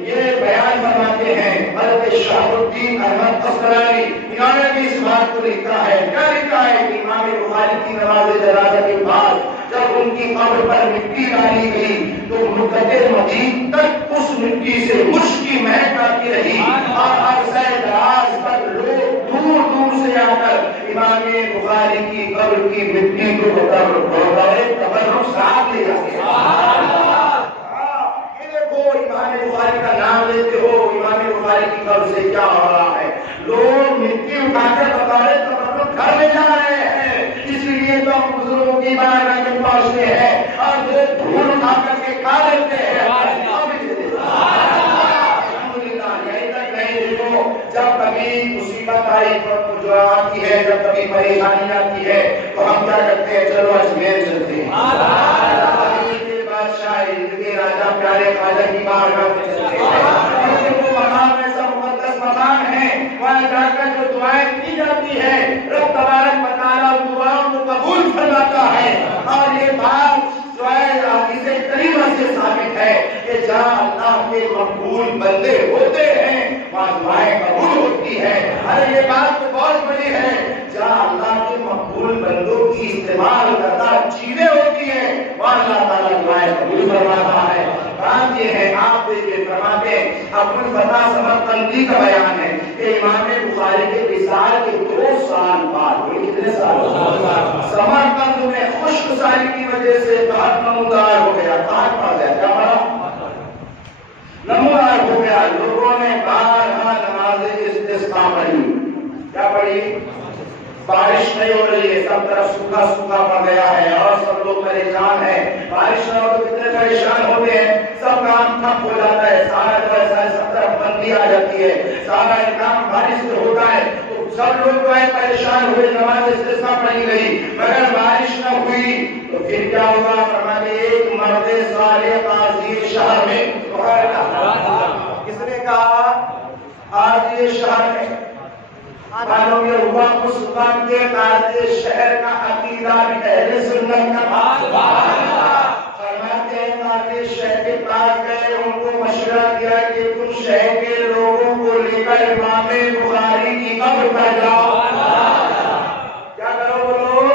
یہ بیان فرماتے ہیں، حضرت شہاب الدین احمد اسقلانی انہوں نے بھی اس بات کو لکھا ہے. کیا لکھا ہے کہ امام بخاری کی نماز جنازہ کے بعد جب ان کی قبر پر مٹی ڈالی گئی تو نقطۂ مجید تک اس مٹی سے مشک کی مہک آتی رہی، اور عرصہ دراز تک لوگ دور دور سے آ کر امام بخاری کی قبر کی مٹی کو تبرک ساتھ لے جاتے ہیں. امام بخاری کا نام لیتے ہو، امام بخاری کی قبر سے کیا ہو رہا ہے؟ لوگ مٹی اٹھا کر بتا رہے تبرک گھر میں جا رہے ہیں. اس لیے تو ہم بزرگوں کی بارگاہ میں پہنچتے ہیں اور جو دھول اٹھا کر کے کھا لیتے ہیں. جو آتی ہے، جب کبھی پریشانی آتی ہے تو ہم کیا کرتے ہیں؟ چلو اجمیر چلتے ہیں، بادشاہ راجا پیارے خواجہ کی بارگاہ میں چلتے ہیں، وہ مقام ایسا مقدس مقام ہے، وہاں جا کر جو دعائیں کی جاتی ہے رب تبارک و تعالیٰ دعاؤں کو قبول فرماتا ہے۔ اور یہ بات جو ہے حدیث کریمہ سے ثابت ہے کہ جہاں اللہ کے مقبول بندے ہوتے ہیں وہاں دعائیں قبول ہوتی ہے۔ ارے یہ بات تو بہت بڑی ہے، جہاں اللہ کے مقبول بندوں کی استعمال کرتا چیزیں ہوتی ہیں وہاں اللہ تعالیٰ دعائیں قبول فرماتا ہے۔ بات یہ ہے، آپ دیکھیے فرماتے ہیں اپن بتا سمرقندی کا بیان ہے کہ امام بخاری کے وصال کے 2 سال بعد، کتنے سال؟ سمرقند میں خشک سالی کی وجہ سے بہت نمودار ہو گیا، بہت پڑ گیا، کیا پڑا؟ نمودار ہو گیا۔ لوگوں نے بارہا نماز استسقاء پڑھی، کیا پڑھی؟ بارش نہیں ہو رہی ہے، سب طرف سوکھا سوکھا پڑ گیا ہے اور سب لوگ پریشان ہیں، بارش نہ ہو تو کتنے پریشان ہوتے ہیں، سب کام ٹھپ ہو جاتا ہے، سارا جو ہے سب طرف بندی آ جاتی ہے، سارا کام بارش سے ہوتا ہے، تو سب لوگ جو ہے پریشان ہوئے، نماز استسقاء پڑھی گئی مگر بارش نہ ہوئی تو پھر کیا ہوگا؟ فرماتے ایک مرد صالح قاضی شہر میں، کس نے کہا؟ قاضی شہر میں معلوم یہ ہوا اس وقت کے قاضی شہر کا عقیدہ بھی اہل سنت کا تھا۔ فرماتے ہیں قاضی شہر کے پاس گئے، ان کو مشورہ دیا کہ تم شہر کے لوگوں کو لے کر امام بخاری کی قبر پر جاؤ، کیا کرو بولو؟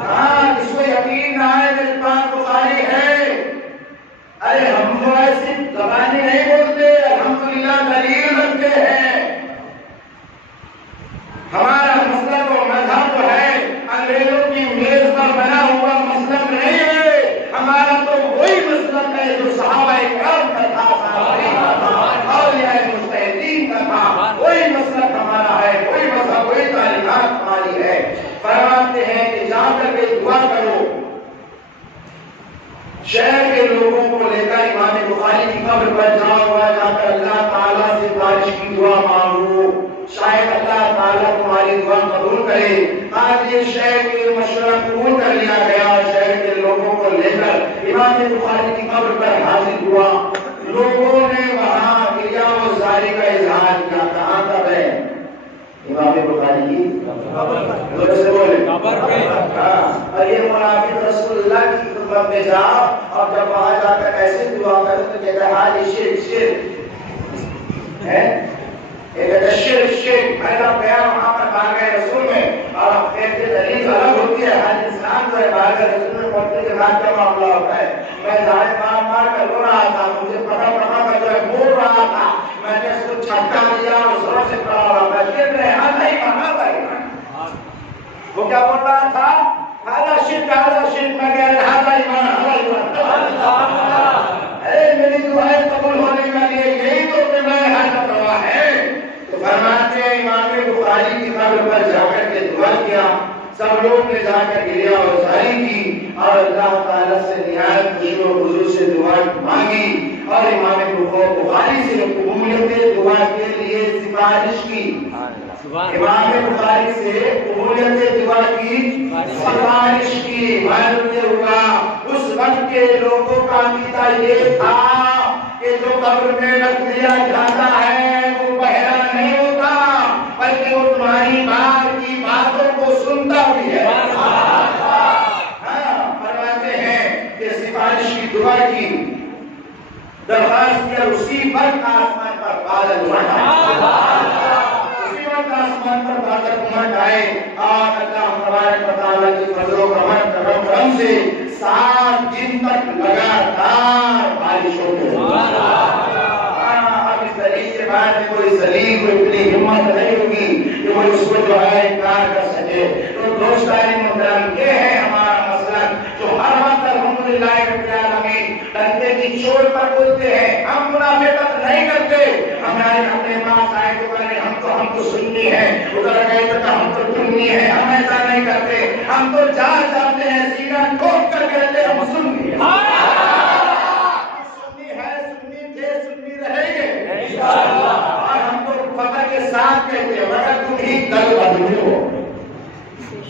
ہاں، جس کو یقین نہ ہے میرے پاس بخاری ہے، ارے ہم تو ایسی زبانیں نہیں بولتے، الحمدللہ دلیل رکھتے ہیں، ہمارا مسلک و مذہب تو ہے انگریزوں کی میز پر بنا ہوا مسلک نہیں ہے، ہمارا تو وہی مسلک ہے جو صحابہ کرام کا تھا، اولیاء مجتہدین کا تھا، وہی مسلک ہمارا ہے، وہی مذہب، وہی تعلیمات ہماری ہے۔ فرماتے ہیں کہ جا کر کے دعا کرو، شہر کے لوگوں کو لے کر امام بخاری کی قبر پر جاؤ، جا کر اللہ تعالیٰ سے بارش کی دعا مانگو، شاید اللہ تعالیٰ تمہاری دعا قبول کرے۔ آج یہ شہر کے مشورہ قبول کر لیا گیا، شہر کے لوگوں کو لے کر امام بخاری کی قبر پر حاضر ہوا، لوگوں نے وہاں گریا و زاری کا اظہار کیا۔ کہاں تک ہے؟ امام بخاری کی قبر سے بولے، اور یہ منافق رسول اللہ کی خدمت میں جا اور جب وہاں جا کر ایسے دعا کرو تو کہتا ہے حالی شرک شرک ہے، پہلا بیان وہاں پر بارگاہ رسول میں، اور کہتے دلیل الگ ہوتی ہے، ہر انسان جو ہے بارگاہ رسول میں پڑھنے کے بعد کیا معاملہ ہوتا ہے؟ میں ظاہر مار مار کر رو رہا تھا، مجھے پکڑ پکڑ کر جو ہے بول رہا تھا، میں نے اس کو چھٹکا دیا اور زور سے پڑھا رہا تھا، یہ رہا نہیں مانا بھائی، وہ کیا بول رہا تھا؟ ہاضا شرک میں کہہ رہا تھا ایمان، ارے میری دعائیں قبول ہونے کا لیے یہی تو میں حل کروا ہے۔ فرماتے ہیں امام بخاری کی قبر پر جا کر کے دعا کیا، سب لوگ نے جا کر گریا اور زاری کی اور اللہ تعالیٰ سے نہایت خوشی و خضوع سے دعا مانگی، اور امام بخاری سے قبولیت دعا کے لیے سفارش کی، امام بخاری سے قبولیت دعا کی سفارش کی۔ معلوم یہ ہوا اس وقت کے لوگوں کا عقیدہ یہ تھا کہ جو قبر میں رکھ دیا جاتا ہے وہ بہرا نہیں ہوتا، بلکہ وہ تمہاری بات کی باتوں کو سنتا بھی ہے۔ فرماتے ہیں کہ سفارش کی دعا کی، درخواست کیا، اسی وقت آسمان پر بادل آسمان پر بادل امٹ آئے اور اللہ تبارک و تعالیٰ کی فضل و کرم سے 7 دن تک لگاتار بارش ہوتی ہے۔ اب اس طریقے کے بعد میں کوئی ذلیل کو اتنی ہمت نہیں ہوگی کہ وہ اس کو جو ہے انکار کر سکے۔ تو دوستان محترم، یہ ہے ہمارا مسئلہ جو ہر وقت الحمدللہ رب العالمین ڈنڈے کی چوٹ پر بولتے ہیں، ہم منافقت نہیں کرتے، ہمارے اپنے پاس آئے تو کریں ہم تو سنی ہے، ادھر گئے تو ہم تو سنی ہے، ہم ایسا نہیں کرتے، ہم تو جان جاتے ہیں، سینہ ٹھوک کر کہتے ہیں ہم سنی ہے، سنی ہے، سنی تھے، سنی رہیں گے، اور ہم تو فخر کے ساتھ کہتے ہیں، اگر تم ہی دل بدلو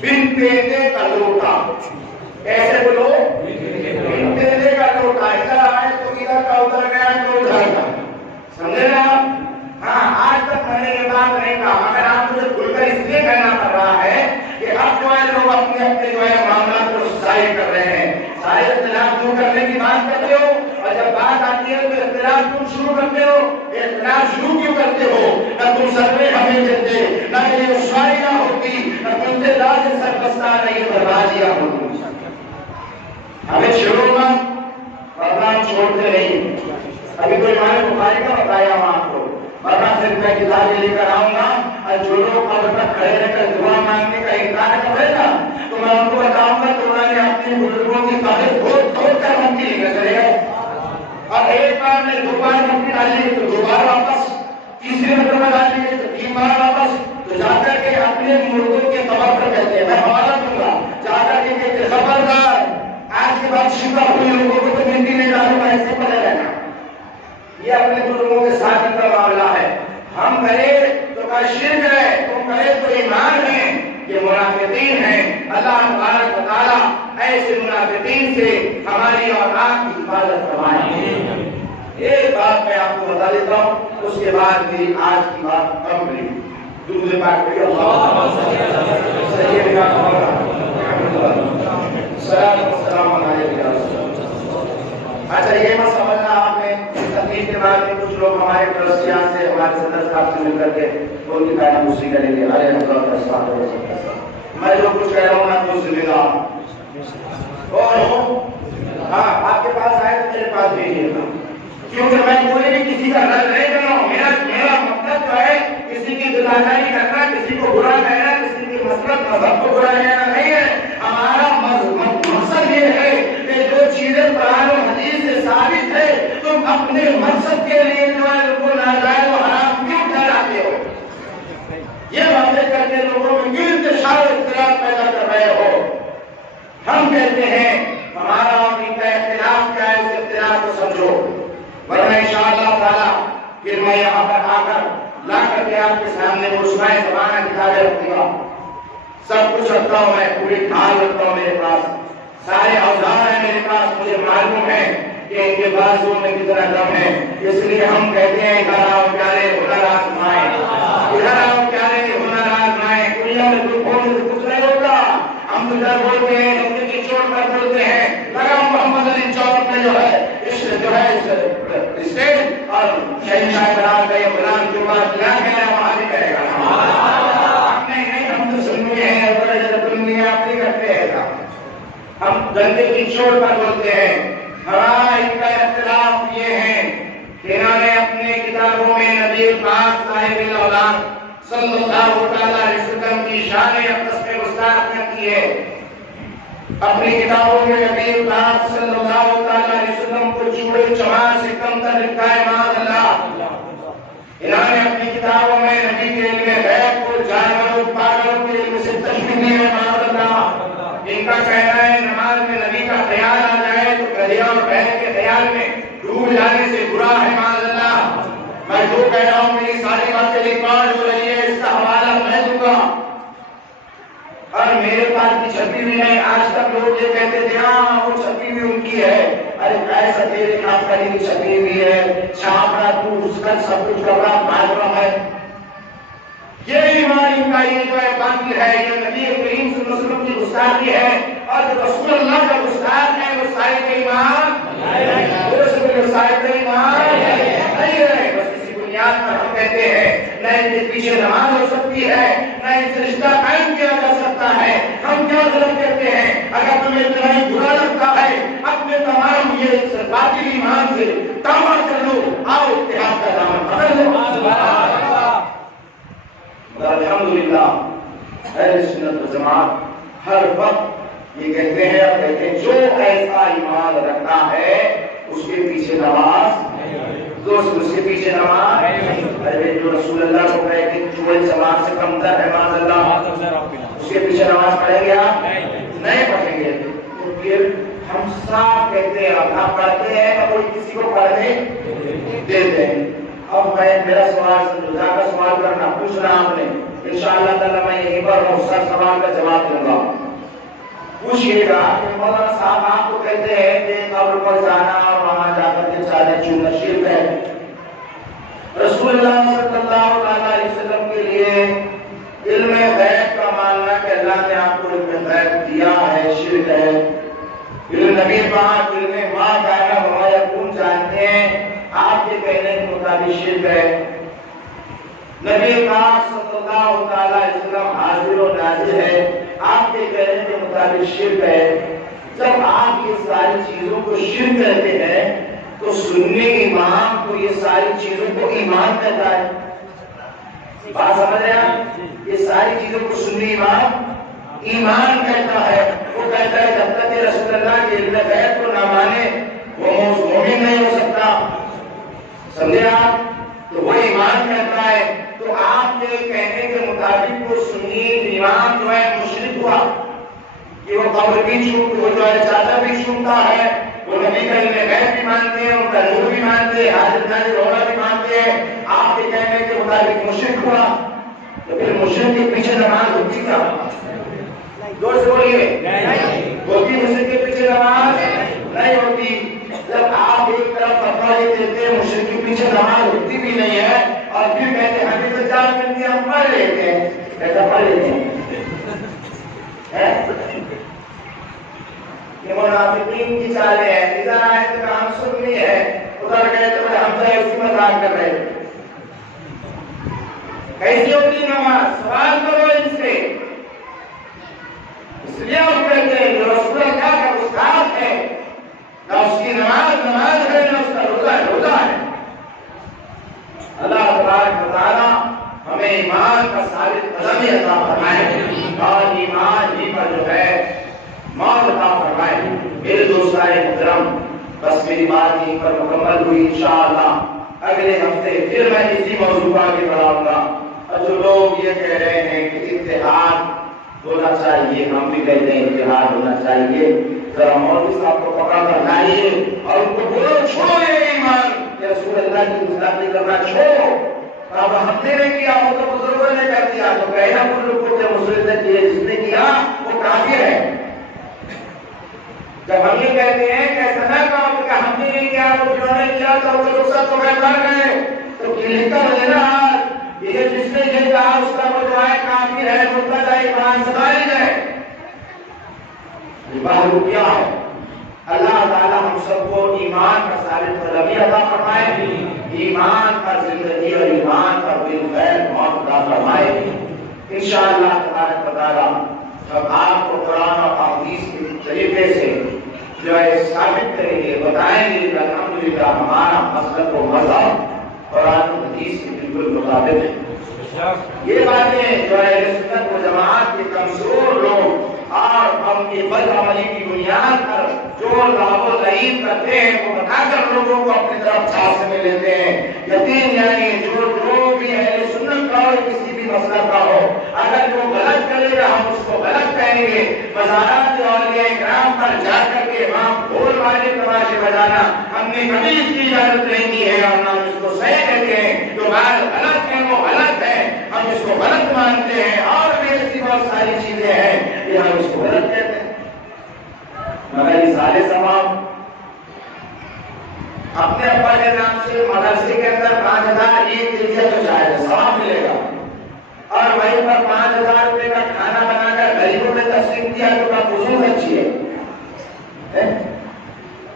بن پیدے کا لوٹا. کیسے بولو؟ بن پیدے کا لوٹا. ادھر آئے تو ادھر کا ادھر گیا تو ادھر کا. سمجھے نا آپ؟ ہاں آج تک میں نے یہ بات نہیں کہا مگر آپ مجھے کھل کر اس لیے کہنا پڑ رہا ہے کہ اب جو ہے لوگ اپنے اپنے جو ہے معاملات کو ظاہر کر رہے ہیں. سارے اختلاف دور کرنے کی بات کرتے ہو اور جب بات آتی ہے تو اختلاف تم شروع کرتے ہو. اختلاف شروع کیوں کرتے ہو؟ نہ تم سروے ہمیں دیتے, نہ یہ رسوائیاں ہوتی, نہ تم سے لاز سربستہ نہیں بربادیاں ہوتی. ہمیں چھوڑو گا ورنہ ہم چھوڑتے نہیں. ابھی کوئی امام بخاری کا بتایا ہوں آپ کو, ورنہ صرف میں کتابیں لے کر آؤں گا اور جو لوگ اب تک کھڑے رہ کر دعا مانگنے کا انکار کرے گا تو میں ان کو بتاؤں گا کہ انہوں نے اپنے بزرگوں کی تاریخ کھود کر مٹی لے کر چلے گئے. اور ایک بار نے دو بار مٹی ڈالی تو دو بار واپس, تیسرے مرتبہ ڈالی تو 3 بار واپس. تو جا کر کے اپنے مردوں کے قبر پر کہتے ہیں میں حوالہ دوں گا, جا کر کے کہتے خبردار آج کے بعد شفا ہوئے لوگوں کو تو مٹی نہیں ڈالوں گا, ایسے پڑے رہنا. یہ اپنے بزرگوں کے ساتھ کا معاملہ ہے. ہم کرے تو کا شرک ہے, تم کرے تو ایمان ہے. یہ منافقین ہیں. اللہ تبارک و تعالی ایسے منافقین سے ہماری اور آپ کی حفاظت فرمائے. ایک بات میں آپ کو بتا دیتا ہوں, اس کے بعد میری آج کی بات کمپلیٹ. درود پاک پڑھیے اللہم صلی علی السلام علیکم. اچھا یہ مت سمجھنا آپ نے تقریر کے بعد میں کچھ لوگ ہمارے ٹرسٹیان سے ہمارے صدر صاحب سے مل کر کے ان کی تعریف دوسری کریں گے. ارے میں جو کچھ کہہ رہا ہوں میں تو ذمہ دار اور ہوں. ہاں آپ کے پاس آئے تو میرے پاس بھیجیے گا, کیونکہ میں کوئی بھی کسی کا رد نہیں کر رہا ہوں. میرا مقصد جو ہے کسی کی دلاکاری کرنا, کسی کو برا کہنا, کسی کی مسلک مذہب کو برا کہنا نہیں ہے. ہمارا مقصد یہ ہے کہ جو چیزیں قرآن و حدیث سے ثابت ہے تم اپنے مقصد کے لیے جو ہے ان کو ناجائز و حرام کیوں ٹھہراتے ہو؟ یہ باتیں کر کے لوگوں میں کیوں انتشار و اختلاف پیدا کر رہے ہو؟ ہم کہتے ہیں ہمارا اور ان کا اختلاف کیا ہے, اس اختلاف کو سمجھو, ورنہ انشاءاللہ تعالیٰ پھر میں یہاں پر آ کر لا کر کے آپ کے سامنے وہ شمائے زمانہ کتابیں رکھوں گا. سب کچھ رکھتا ہوں میں, پوری ڈھال رکھتا ہوں میرے پاس, سارے اوزار ہیں میرے پاس. مجھے معلوم ہے کہ ان کے بازو میں کتنا دم ہے. اس لیے ہم کہتے ہیں ادھر آؤ پیارے ہنر آزمائیں, ادھر آؤ پیارے ہنر آزمائیں. دنیا میں کوئی کون سے کچھ نہیں ہوتا. ہم ادھر بولتے ہیں, ہم کی چوٹ پر بولتے ہیں, لگا محمد علی چوک میں جو ہے اسٹیج اور شہنشاہ برار کا یہ غلام جو بات کیا کہہ رہا وہاں بھی کہے گا. نہیں ہم تو سننے ہیں دنیا اپنی کرتے ہیں. ہم گندے کی چوٹ پر بولتے ہیں. ہمارا ان کا اختلاف یہ ہے کہ انہوں نے اپنے کتابوں میں نبی پاک صاحب الاولاد صلی اللہ علیہ وسلم کی شان اقدس میں گستاخیاں کی ہے. اپنی کتابوں میں نبی پاک صلی اللہ علیہ وسلم کو چوڑے چمار سے کم تر لکھا ہے معاذ اللہ. انہوں نے اپنی کتابوں میں نبی کے علم غیب کو جانوروں پاگلوں کے علم سے تشبیہ دی ہے معاذ اللہ. ان کا کہنا ہے نماز میں نبی کا خیال آ جائے تو گدھے اور بہن کے خیال میں ڈوب جانے سے برا ہے معاذ اللہ. میں جو کہہ رہا ہوں میری ساری باتیں ریکارڈ ہو رہی ہے, اس کا حوالہ میں دوں گا. اور میرے پاس کی چھپی بھی نہیں. آج تک لوگ یہ کہتے تھے ہاں وہ چھپی بھی ان کی ہے. ارے ایسا تیرے نام کا نہیں چھپی بھی ہے, چھاپنا تو اس کا سب کچھ کر رہا معلوم ہے. یہ ایمان کا یہ جو ہے باقی ہے, یہ نبی کریم صلی اللہ علیہ وسلم کی گستاخی ہے. اور جو رسول اللہ کا گستاخ ہے وہ صاحب ایمان وہ صاحب ایمان نہیں ہے. بس کسی بنیاد پر ہم کہتے ہیں نہ ان کے پیچھے نماز ہو سکتی ہے, نہ ان سے رشتہ قائم کیا جا سکتا ہے. ہم کیا غلط کہتے ہیں؟ اگر تمہیں اتنا ہی برا لگتا ہے اپنے تمام یہ باطل ایمان سے توبہ کر لو, آؤ اتحاد کا دامن پکڑ لو. الحمدللہ اہل سنت والجماعت ہر وقت یہ کہتے ہیں اور کہتے ہیں جو ایسا ایمان رکھتا ہے اس کے پیچھے نماز, اس کے پیچھے نماز. ارے جو رسول اللہ کو کہے کہ چوڑے سماج سے کم تر ہے معاذ اللہ, اس کے پیچھے نماز پڑھیں گے آپ نہیں پڑھیں گے. تو پھر ہم صاف کہتے ہیں آپ پڑھتے ہیں اور کوئی کسی کو پڑھنے دیتے ہیں. اب میں میرا سوال کا سوال کرنا پوچھنا آپ نے انشاءاللہ تعالیٰ میں یہیں پر مختصر سوال کا جواب دوں گا. پوچھئے گا کہ مولانا صاحب آپ کو کہتے ہیں کہ قبر پر جانا اور وہاں جا کر کے چادر چومنا شرک ہے. رسول اللہ صلی اللہ علیہ وسلم کے لیے علم غیب کا ماننا کہ اللہ نے آپ کو علم غیب دیا ہے شرک ہے. علم نبی پاک علم ما کان و یکون جانتے ہیں آپ کے کہنے کے مطابق شرک ہے. نبی پاک صلی اللہ علیہ وسلم حاضر و ناظر ہے آپ کے کہنے کے مطابق شرک ہے. جب آپ یہ ساری چیزوں کو شرک کہتے ہیں تو سنی امام کو یہ ساری چیزوں کو ایمان کہتا ہے. بات سمجھ رہے ہیں؟ یہ ساری چیزوں کو سنی امام ایمان کہتا ہے. وہ کہتا ہے جب تک کہ رسول اللہ کے علم غیب کو نہ مانے وہ مومن نہیں ہو سکتا. سمجھے آپ؟ تو وہ ایمان کہتا ہے. تو آپ کے کہنے کے مطابق وہ سنی امام جو ہے مشرک ہوا کہ وہ قبر بھی چومتا، وہ جو ہے چادر بھی چومتا ہے، وہ نبی کا علم غیب بھی مانتے ہیں، ان کا نور بھی مانتے ہیں، حاضر ناظر ہونا بھی مانتے ہیں. آپ کے کہنے کے مطابق مشرک ہوا. تو پھر مشرک کے پیچھے نماز ہوتی کیا؟ زور سے بولیے. ہوتی مشرک کے پیچھے نماز نہیں ہوتی. جب آپ ایک طرف فتویٰ یہ دیتے ہیں مشرک کے پیچھے نماز ہوتی بھی نہیں ہے اور پھر کہتے ہیں ہمیں تو جان ملتی ہے ہم پڑھ لیتے ہیں، ایسا پڑھ لیتے ہیں. یہ منافقین کی چالیں ہیں. ادھر آئے تو کام سننی ہے، ادھر گئے تو ہم تو اسی مذاق کر رہے ہیں. کیسی ہوتی نماز؟ سوال کرو ان سے. اس لیے آپ کہتے ہیں جو رسول اللہ کا استاد ہے نہ اس کی نماز نماز ہے نہ اس کا روزہ روزہ ہے. اللہ تبارک و تعالیٰ ہمیں ایمان کا ثابت قدمی عطا فرمائے اور ایمان ہی پر جو ہے موت عطا فرمائے. میرے دوستان محترم، بس میری بات یہیں پر مکمل ہوئی. انشاءاللہ اگلے ہفتے پھر میں اسی موضوع پر آگے بڑھاؤں گا. اور جو لوگ یہ کہہ رہے ہیں کہ اتحاد ہونا چاہیے، ہم بھی کہتے ہیں اتحاد ہونا چاہیے، ذرا مولوی صاحب کو پکڑ کر لائیے اور ان کو بولو چھوڑو یہ ایمان، رسول اللہ کی گستاخی کرنا چھوڑو. اب ہم نے نہیں کیا وہ تو بزرگوں نے کر دیا، تو کہنا بزرگوں کے مسلم نے کیے، جس نے کیا وہ کافر ہے. جب ہم یہ کہتے ہیں کہ ایسا نہ کہو کہ ہم نے نہیں کیا وہ جنہوں نے کیا تو وہ لوگ سب تو مر گئے، تو لکھا ہو دینا یہ جس نے یہ کہا اس کا وہ جو ہے کافر ہے، مرتد ہے، ایمان سے خارج ہے. یہ بات کیا ہے؟ اللہ تعالیٰ ہم سب کو ایمان کا ثابت قدمی عطا فرمائے، ایمان پر زندگی اور ایمان پر بالخیر موت عطا فرمائے. انشاءاللہ تبارک و تعالیٰ ہم آپ کو قرآن اور حدیث کے طریقے سے جو ہے ثابت کریں گے، بتائیں گے کہ الحمدللہ ہمارا مسلک و مذہب قرآن و حدیث کے بالکل مطابق ہے. یہ باتیں جو ہے سنت و جماعت کے کمزور لوگ اور ہم کی بد عملی کی بنیاد پر جو لعب و لعب کرتے ہیں وہ بتا کر لوگوں کو اپنی طرف چھاپ میں لیتے ہیں. یقین یعنی جو بھی اہل سنت کا ہو کسی بھی مسئلہ کا ہو، اگر وہ غلط کرے گا ہم اس کو غلط کہیں گے. مزارات اولیاء کرام پر جا کر کے وہاں ڈھول والے تماشے بجانا ہم نے کبھی اس کی اجازت نہیں دی ہے اور ہم اس کو صحیح کہتے ہیں. جو بات غلط ہے وہ غلط ہے، ہم اس کو غلط مانتے ہیں. اور بھی ایسی بہت ساری چیزیں ہیں کہ ہم اس کو غلط کہتے ہیں. مگر اس سارے سواب اپنے ابا کے نام سے مدرسے کے اندر 5000 ایک دن سے تو شاید ثواب ملے گا، اور وہیں پر 5000 روپے کا کھانا بنا کر غریبوں میں تقسیم کیا تو کا فضول اچھی ہے.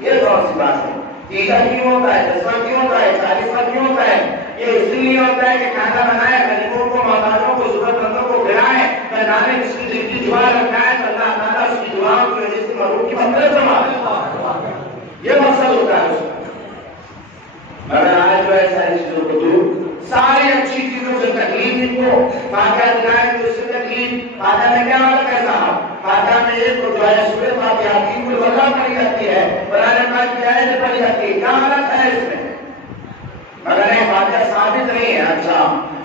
یہ کون سی بات ہے؟ تیجا کیوں ہوتا ہے؟ 10واں کیوں ہوتا ہے؟ 40واں کیوں ہوتا ہے؟ یہ اس لیے ہوتا ہے کہ کھانا بنائے، غریبوں کو، محتاجوں کو، ضرورت مندوں کو کھلائے، میدان میں اس کی زندگی دعا رکھائے تو اللہ تعالیٰ اس کی دعاؤں کی وجہ سے مغرور کی مغفرت فرمائے. یہ مقصد ہوتا ہے. مگر آج جو ہے ساری چیزوں کو دور، ساری اچھی چیزوں سے تکلیف ان کو فاتحہ دلائے تو اس سے تکلیف. فاتحہ میں کیا مطلب ہے صاحب؟ فاتحہ میں ایک جو ہے سورہ فاتحہ کی کوئی وضع پڑھی جاتی ہے، قرآن پاک کی آیت پڑھی جاتی ہے، کیا غلط ہے اس میں؟ مگر یہ فاتحہ ثابت نہیں ہے. اچھا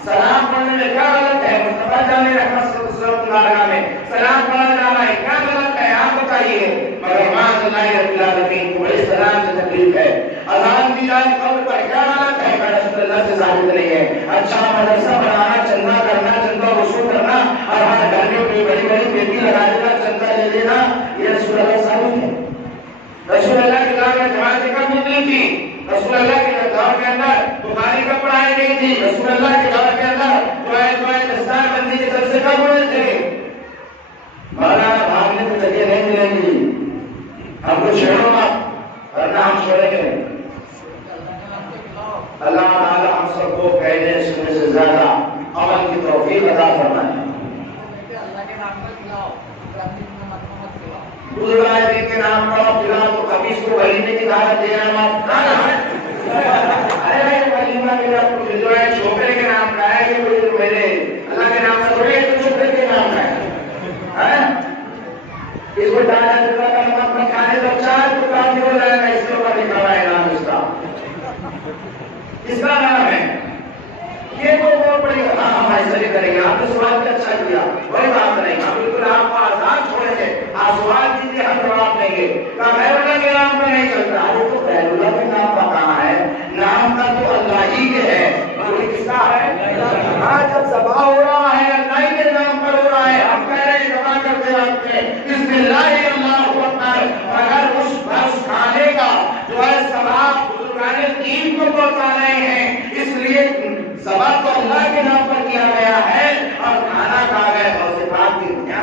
سلام پڑھنے میں کیا غلط ہے؟ مصطفیٰ جان رحمت صلی اللہ علیہ میں سلام پڑھا جا رہا ہے، کیا غلط ہے آپ بتائیے؟ مگر معاذ اللہ رب العالمین کو بڑے سلام سے تکلیف ہے. اذان دی جائے قبر پر کیا غلط ہے؟ رسول اللہ سے ثابت نہیں ہے. اچھا مدرسہ بنانا، چندہ کرنا، چندہ وصول کرنا اور ہر گھر میں بڑی بڑی بیٹی لگا دینا چندہ لے لینا، یہ رسول اللہ ثابت ہے؟ رسول اللہ کے دور میں جماعتیں کم نہیں تھی، رسول اللہ کے دور کے اندر بخاری کا پڑھائی نہیں تھی، رسول اللہ کے دور کے اندر دعائیں دستار بندی کے طرف سے کم ہوئے تھے۔ مولانا بھاگنے کو جگہ نہیں ملے گی، ہم کو چھوڑو مت ورنہ ہم چھوڑیں گے۔ اللہ تعالی ہم سب کو کہنے سننے سے زیادہ عمل کی توفیق عطا فرمائے۔ گزرائے دین کے نام پر فلان کو خبیث کو ولیمے کی دعوت دینا مت ارے بھائی ولیمہ میرا جو ہے چھوکرے کے نام کا ہے، یہ میرے اللہ کے نام کا تھوڑی ہے، تو چھوکرے کے نام کا ہے۔ اس کو ڈالا جلا کا نمک میں کھانے تو چار تو کام ہو جائے گا، اس کے اوپر لکھا ہے نام اس کا نام ہے۔ یہ تو بہت بڑی ہم ایسا نہیں کریں گے، آپ نے سوال بھی اچھا کیا، کوئی بات نہیں، ہم بالکل آپ کو آزاد چھوڑیں گے، آپ سوال کیجیے ہم جواب دیں گے۔ غیر اللہ کے نام پہ نہیں چلتا، وہ تو غیر اللہ کے نام کا کہاں ہے؟ نام کا تو اللہ ہی کے ہے، باقی کس کا ہے؟ ہاں جب ذبح ہو رہا ہے اللہ ہی کے نام پر ہو رہا ہے، ہم کہہ رہے ہیں ذبح کرتے آپ نے بسم اللہ اللہ اکبر، اگر اس کھانے کا جو ہے ثواب بزرگان دین کو پہنچا رہے ہیں، اس لیے ذبح تو اللہ کے نام پر کیا گیا ہے اور کھانا کھا گئے اور صفات کی دنیا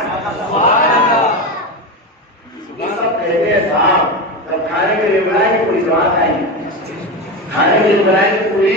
یہ سب کہتے ہیں صاحب جب کھانے کے لیے بلائیں گے پوری جماعت آئیں گی، کھانے کے لیے بلائیں گے پوری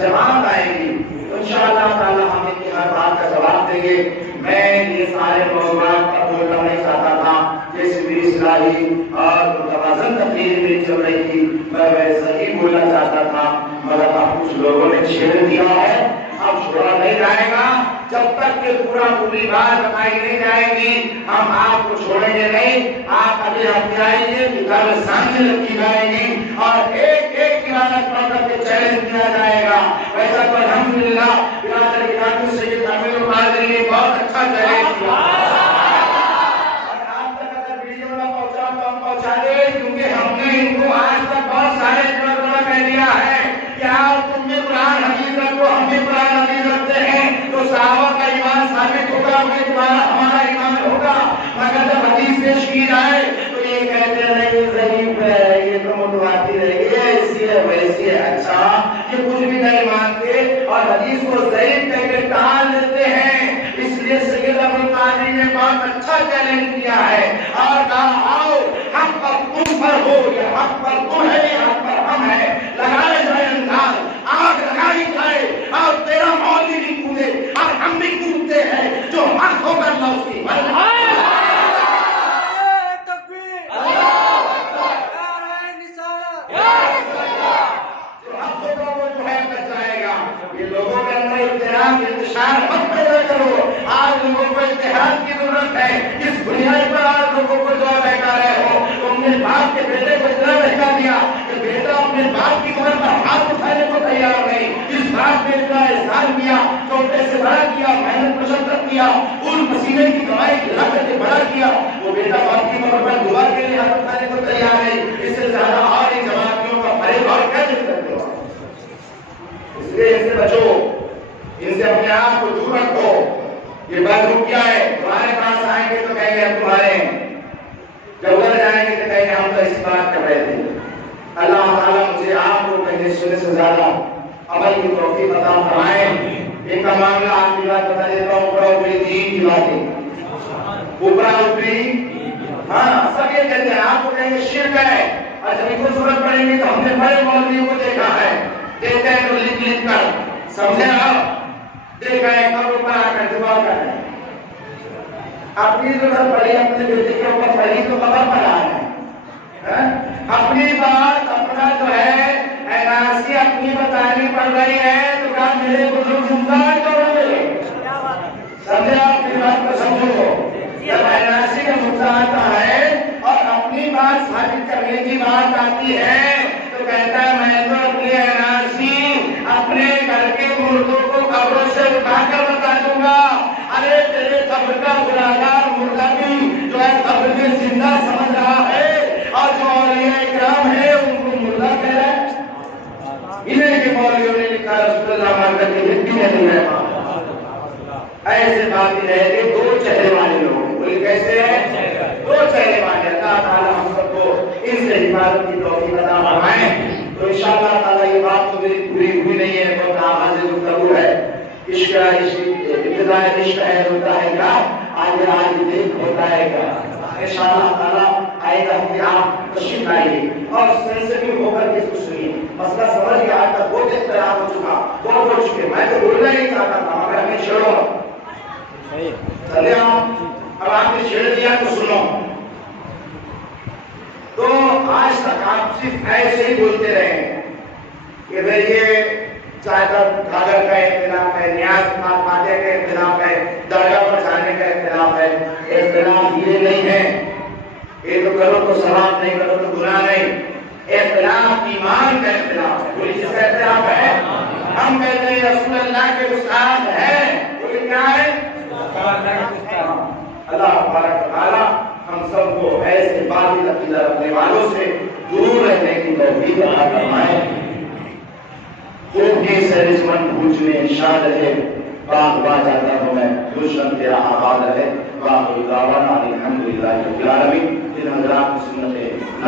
جماعت آئیں گی، انشاءاللہ تعالی ہم ان کی ہر بات کا جواب دیں گے۔ میں یہ سارے موضوعات پر بولنا نہیں چاہتا تھا، جیسے میری اصلاحی اور متوازن تقریر میری چل رہی تھی میں ویسا ہی بولنا چاہتا تھا، مگر اب کچھ لوگوں نے چھیڑ دیا ہے، اب چھوڑا نہیں جائے گا جب تک کہ پوری بات بتائی نہیں جائے گی، ہم آپ کو چھوڑیں گے نہیں۔ آپ ابھی ہفتے آئیں گے، کتابیں سامنے رکھی جائیں گی اور ایک ایک قرآن پڑھ کر کے چیلنج کیا جائے گا۔ ویسا تو الحمدللہ برادر کتاب سید امیر القادری نے بہت اچھا چیلنج کیا، اور آپ تک اگر ویڈیو نہ پہنچا تو ہم پہنچا دیں، کیونکہ ہم نے ان کو آج تک بہت سارے جملہ کہہ دیا ہے کہ آپ تم بھی قرآن حدیث رکھو، ہم بھی قرآن حدیث رکھتے ہیں، تو صحابہ کا ایمان ثابت ہوگا، ہمارا ایمان ہوگا، مگر جب حدیث پیش کی جائے تو یہ کہتے ہیں یہ ضعیف ہے، یہ تو متواتر ہے، یہ ایسی ہے ویسی ہے، اچھا یہ کچھ بھی نہیں مانتے اور حدیث کو ضعیف کہہ کے ٹال دیتے ہیں۔ اس لیے سید امیر القادری نے بہت اچھا چیلنج کیا ہے اور کہا آؤ حق پر تم پر ہو، یہ حق پر تم ہے، یہ حق پر ہم ہے، لگائے جائے انداز، آگ لگائی جائے اور تیرا مولوی بھی کودے اور ہم بھی کودتے ہیں، جو حق ہوگا اللہ اس کی انتشار مت پیدا کرو۔ آج لوگوں کو اتحاد کی ضرورت ہے، اس بنیاد پر آج لوگوں کو دعا بہکا رہے ہو۔ تم نے باپ کے بیٹے کو اتنا بہکا دیا کہ بیٹا اپنے باپ کی عمر پر ہاتھ اٹھانے کو تیار نہیں۔ اس باپ نے اتنا احسان کیا، چھوٹے سے بڑا کیا، محنت مشقت کیا، خون پسینے کی کمائی کھلا کر کے بڑا کیا، وہ بیٹا باپ کی عمر پر دعا کے لیے ہاتھ اٹھانے کو تیار نہیں۔ اس سے زیادہ اور ان جماعتوں کا فریب اور کیا دے سکتے ہو؟ اس لیے ان سے بچو، ان سے اپنے آپ کو دور رکھو۔ یہ بات کیا ہے؟ تمہارے پاس آئیں گے تو کہیں گے ہم تمہارے ہیں، جب ادھر جائیں گے تو کہیں گے ہم تو اس بات کر رہے تھے۔ اللہ تعالیٰ مجھے آپ کو کہنے سننے سے زیادہ عمل کی توفیق عطا فرمائے۔ ان کا معاملہ آپ کی بات بتا دیتا ہوں، اوپر اوپری دین کی باتیں، اوپر اوپری ہاں سب یہ کہتے ہیں، آپ کو کہیں گے شرک ہے، اور جب ان کو ضرورت پڑے گی تو ہم نے بڑے مولویوں کو دیکھا ہے، دیکھتے ہیں تو لکھ کر سمجھے آپ دیکھا ہے کب اوپر آ کر دعا کر رہے ہیں۔ اپنی ضرورت پڑی اپنے بیٹے کے اوپر پڑی تو خبر پڑا ہے، اپنی بات اپنا جو ہے ایسی اپنی بتانی پڑ رہی ہے تو کہا میرے بزرگ زندہ توڑے، سمجھے آپ کی بات کو سمجھو۔ جب ایسی کا مدعا آتا ہے اور اپنی بات ثابت کرنے کی بات آتی ہے تو کہتا ہے میں تو اپنی ایسی اپنے گھر کے مردوں کو قبروں سے اٹھا کر بتا دوں گا، ارے تیرے قبر کا گناہگار مردہ بھی جو ہے قبر میں زندہ سمجھ رہا ہے، اور جو اولیاء کرام ہے ان کو مردہ کہہ رہا ہے۔ انہیں کے مولویوں نے لکھا رسول اللہ مانتا کہ یہ بھی نہیں رہا، کھاتے رہے تھے دو چہرے والے لوگ. بولے کیسے ہیں؟ دو چہرے والے. اللہ تعالیٰ ہم سب کو ان سے حفاظت کی توفیق عطا فرمائے. تو انشاءاللہ تعالیٰ یہ بات تو میری پوری ہوئی نہیں ہے، بہت آغاز گفتگو ہے. عشق ابتدائی عشق ہے ہوتا ہے گا، آگے آگے دیکھ ہوتا ہے گا. انشاءاللہ تعالیٰ آئے گا کہ آپ تشریف لائیے اور سینسٹیو ہو کر کے اس کو سنیے. مسئلہ سمجھ کے آج تک بہت اختلاف ہو چکا، بہت ہو چکے. میں تو بولنا نہیں چاہتا تھا مگر ہمیں چھوڑو. چلے آپ اب آپ نے چھیڑ دیا تو سنو. تو آج تک آپ صرف ایسے ہی بولتے رہے کہ بھئی یہ چادر گھاگھر کا اختلاف ہے، نیاز فاتحہ کا اختلاف ہے، درگاہ پر جانے کا اختلاف ہے. اختلاف یہ نہیں ہے یہ تو کرو تو ثواب نہیں، کرو تو گناہ نہیں. اختلاف ایمان کا اختلاف ہے. بولی جس کا اختلاف ہے ہم کہتے ہیں رسول اللہ کے گستاخ ہیں. بولی کیا ہے؟ اللہ تبارک و تعالی ہم سب کو ایسے باطل عقیدہ رکھنے والوں سے دور رہنے کی توفیق عطا فرمائے. خوب کی سرزمن پوچھنے انشاء رہے باغ با جاتا ہوں میں، گلشن تیرا آباد رہے. باغ دعوانا الحمدللہ رب العالمین. ان حضرات سنت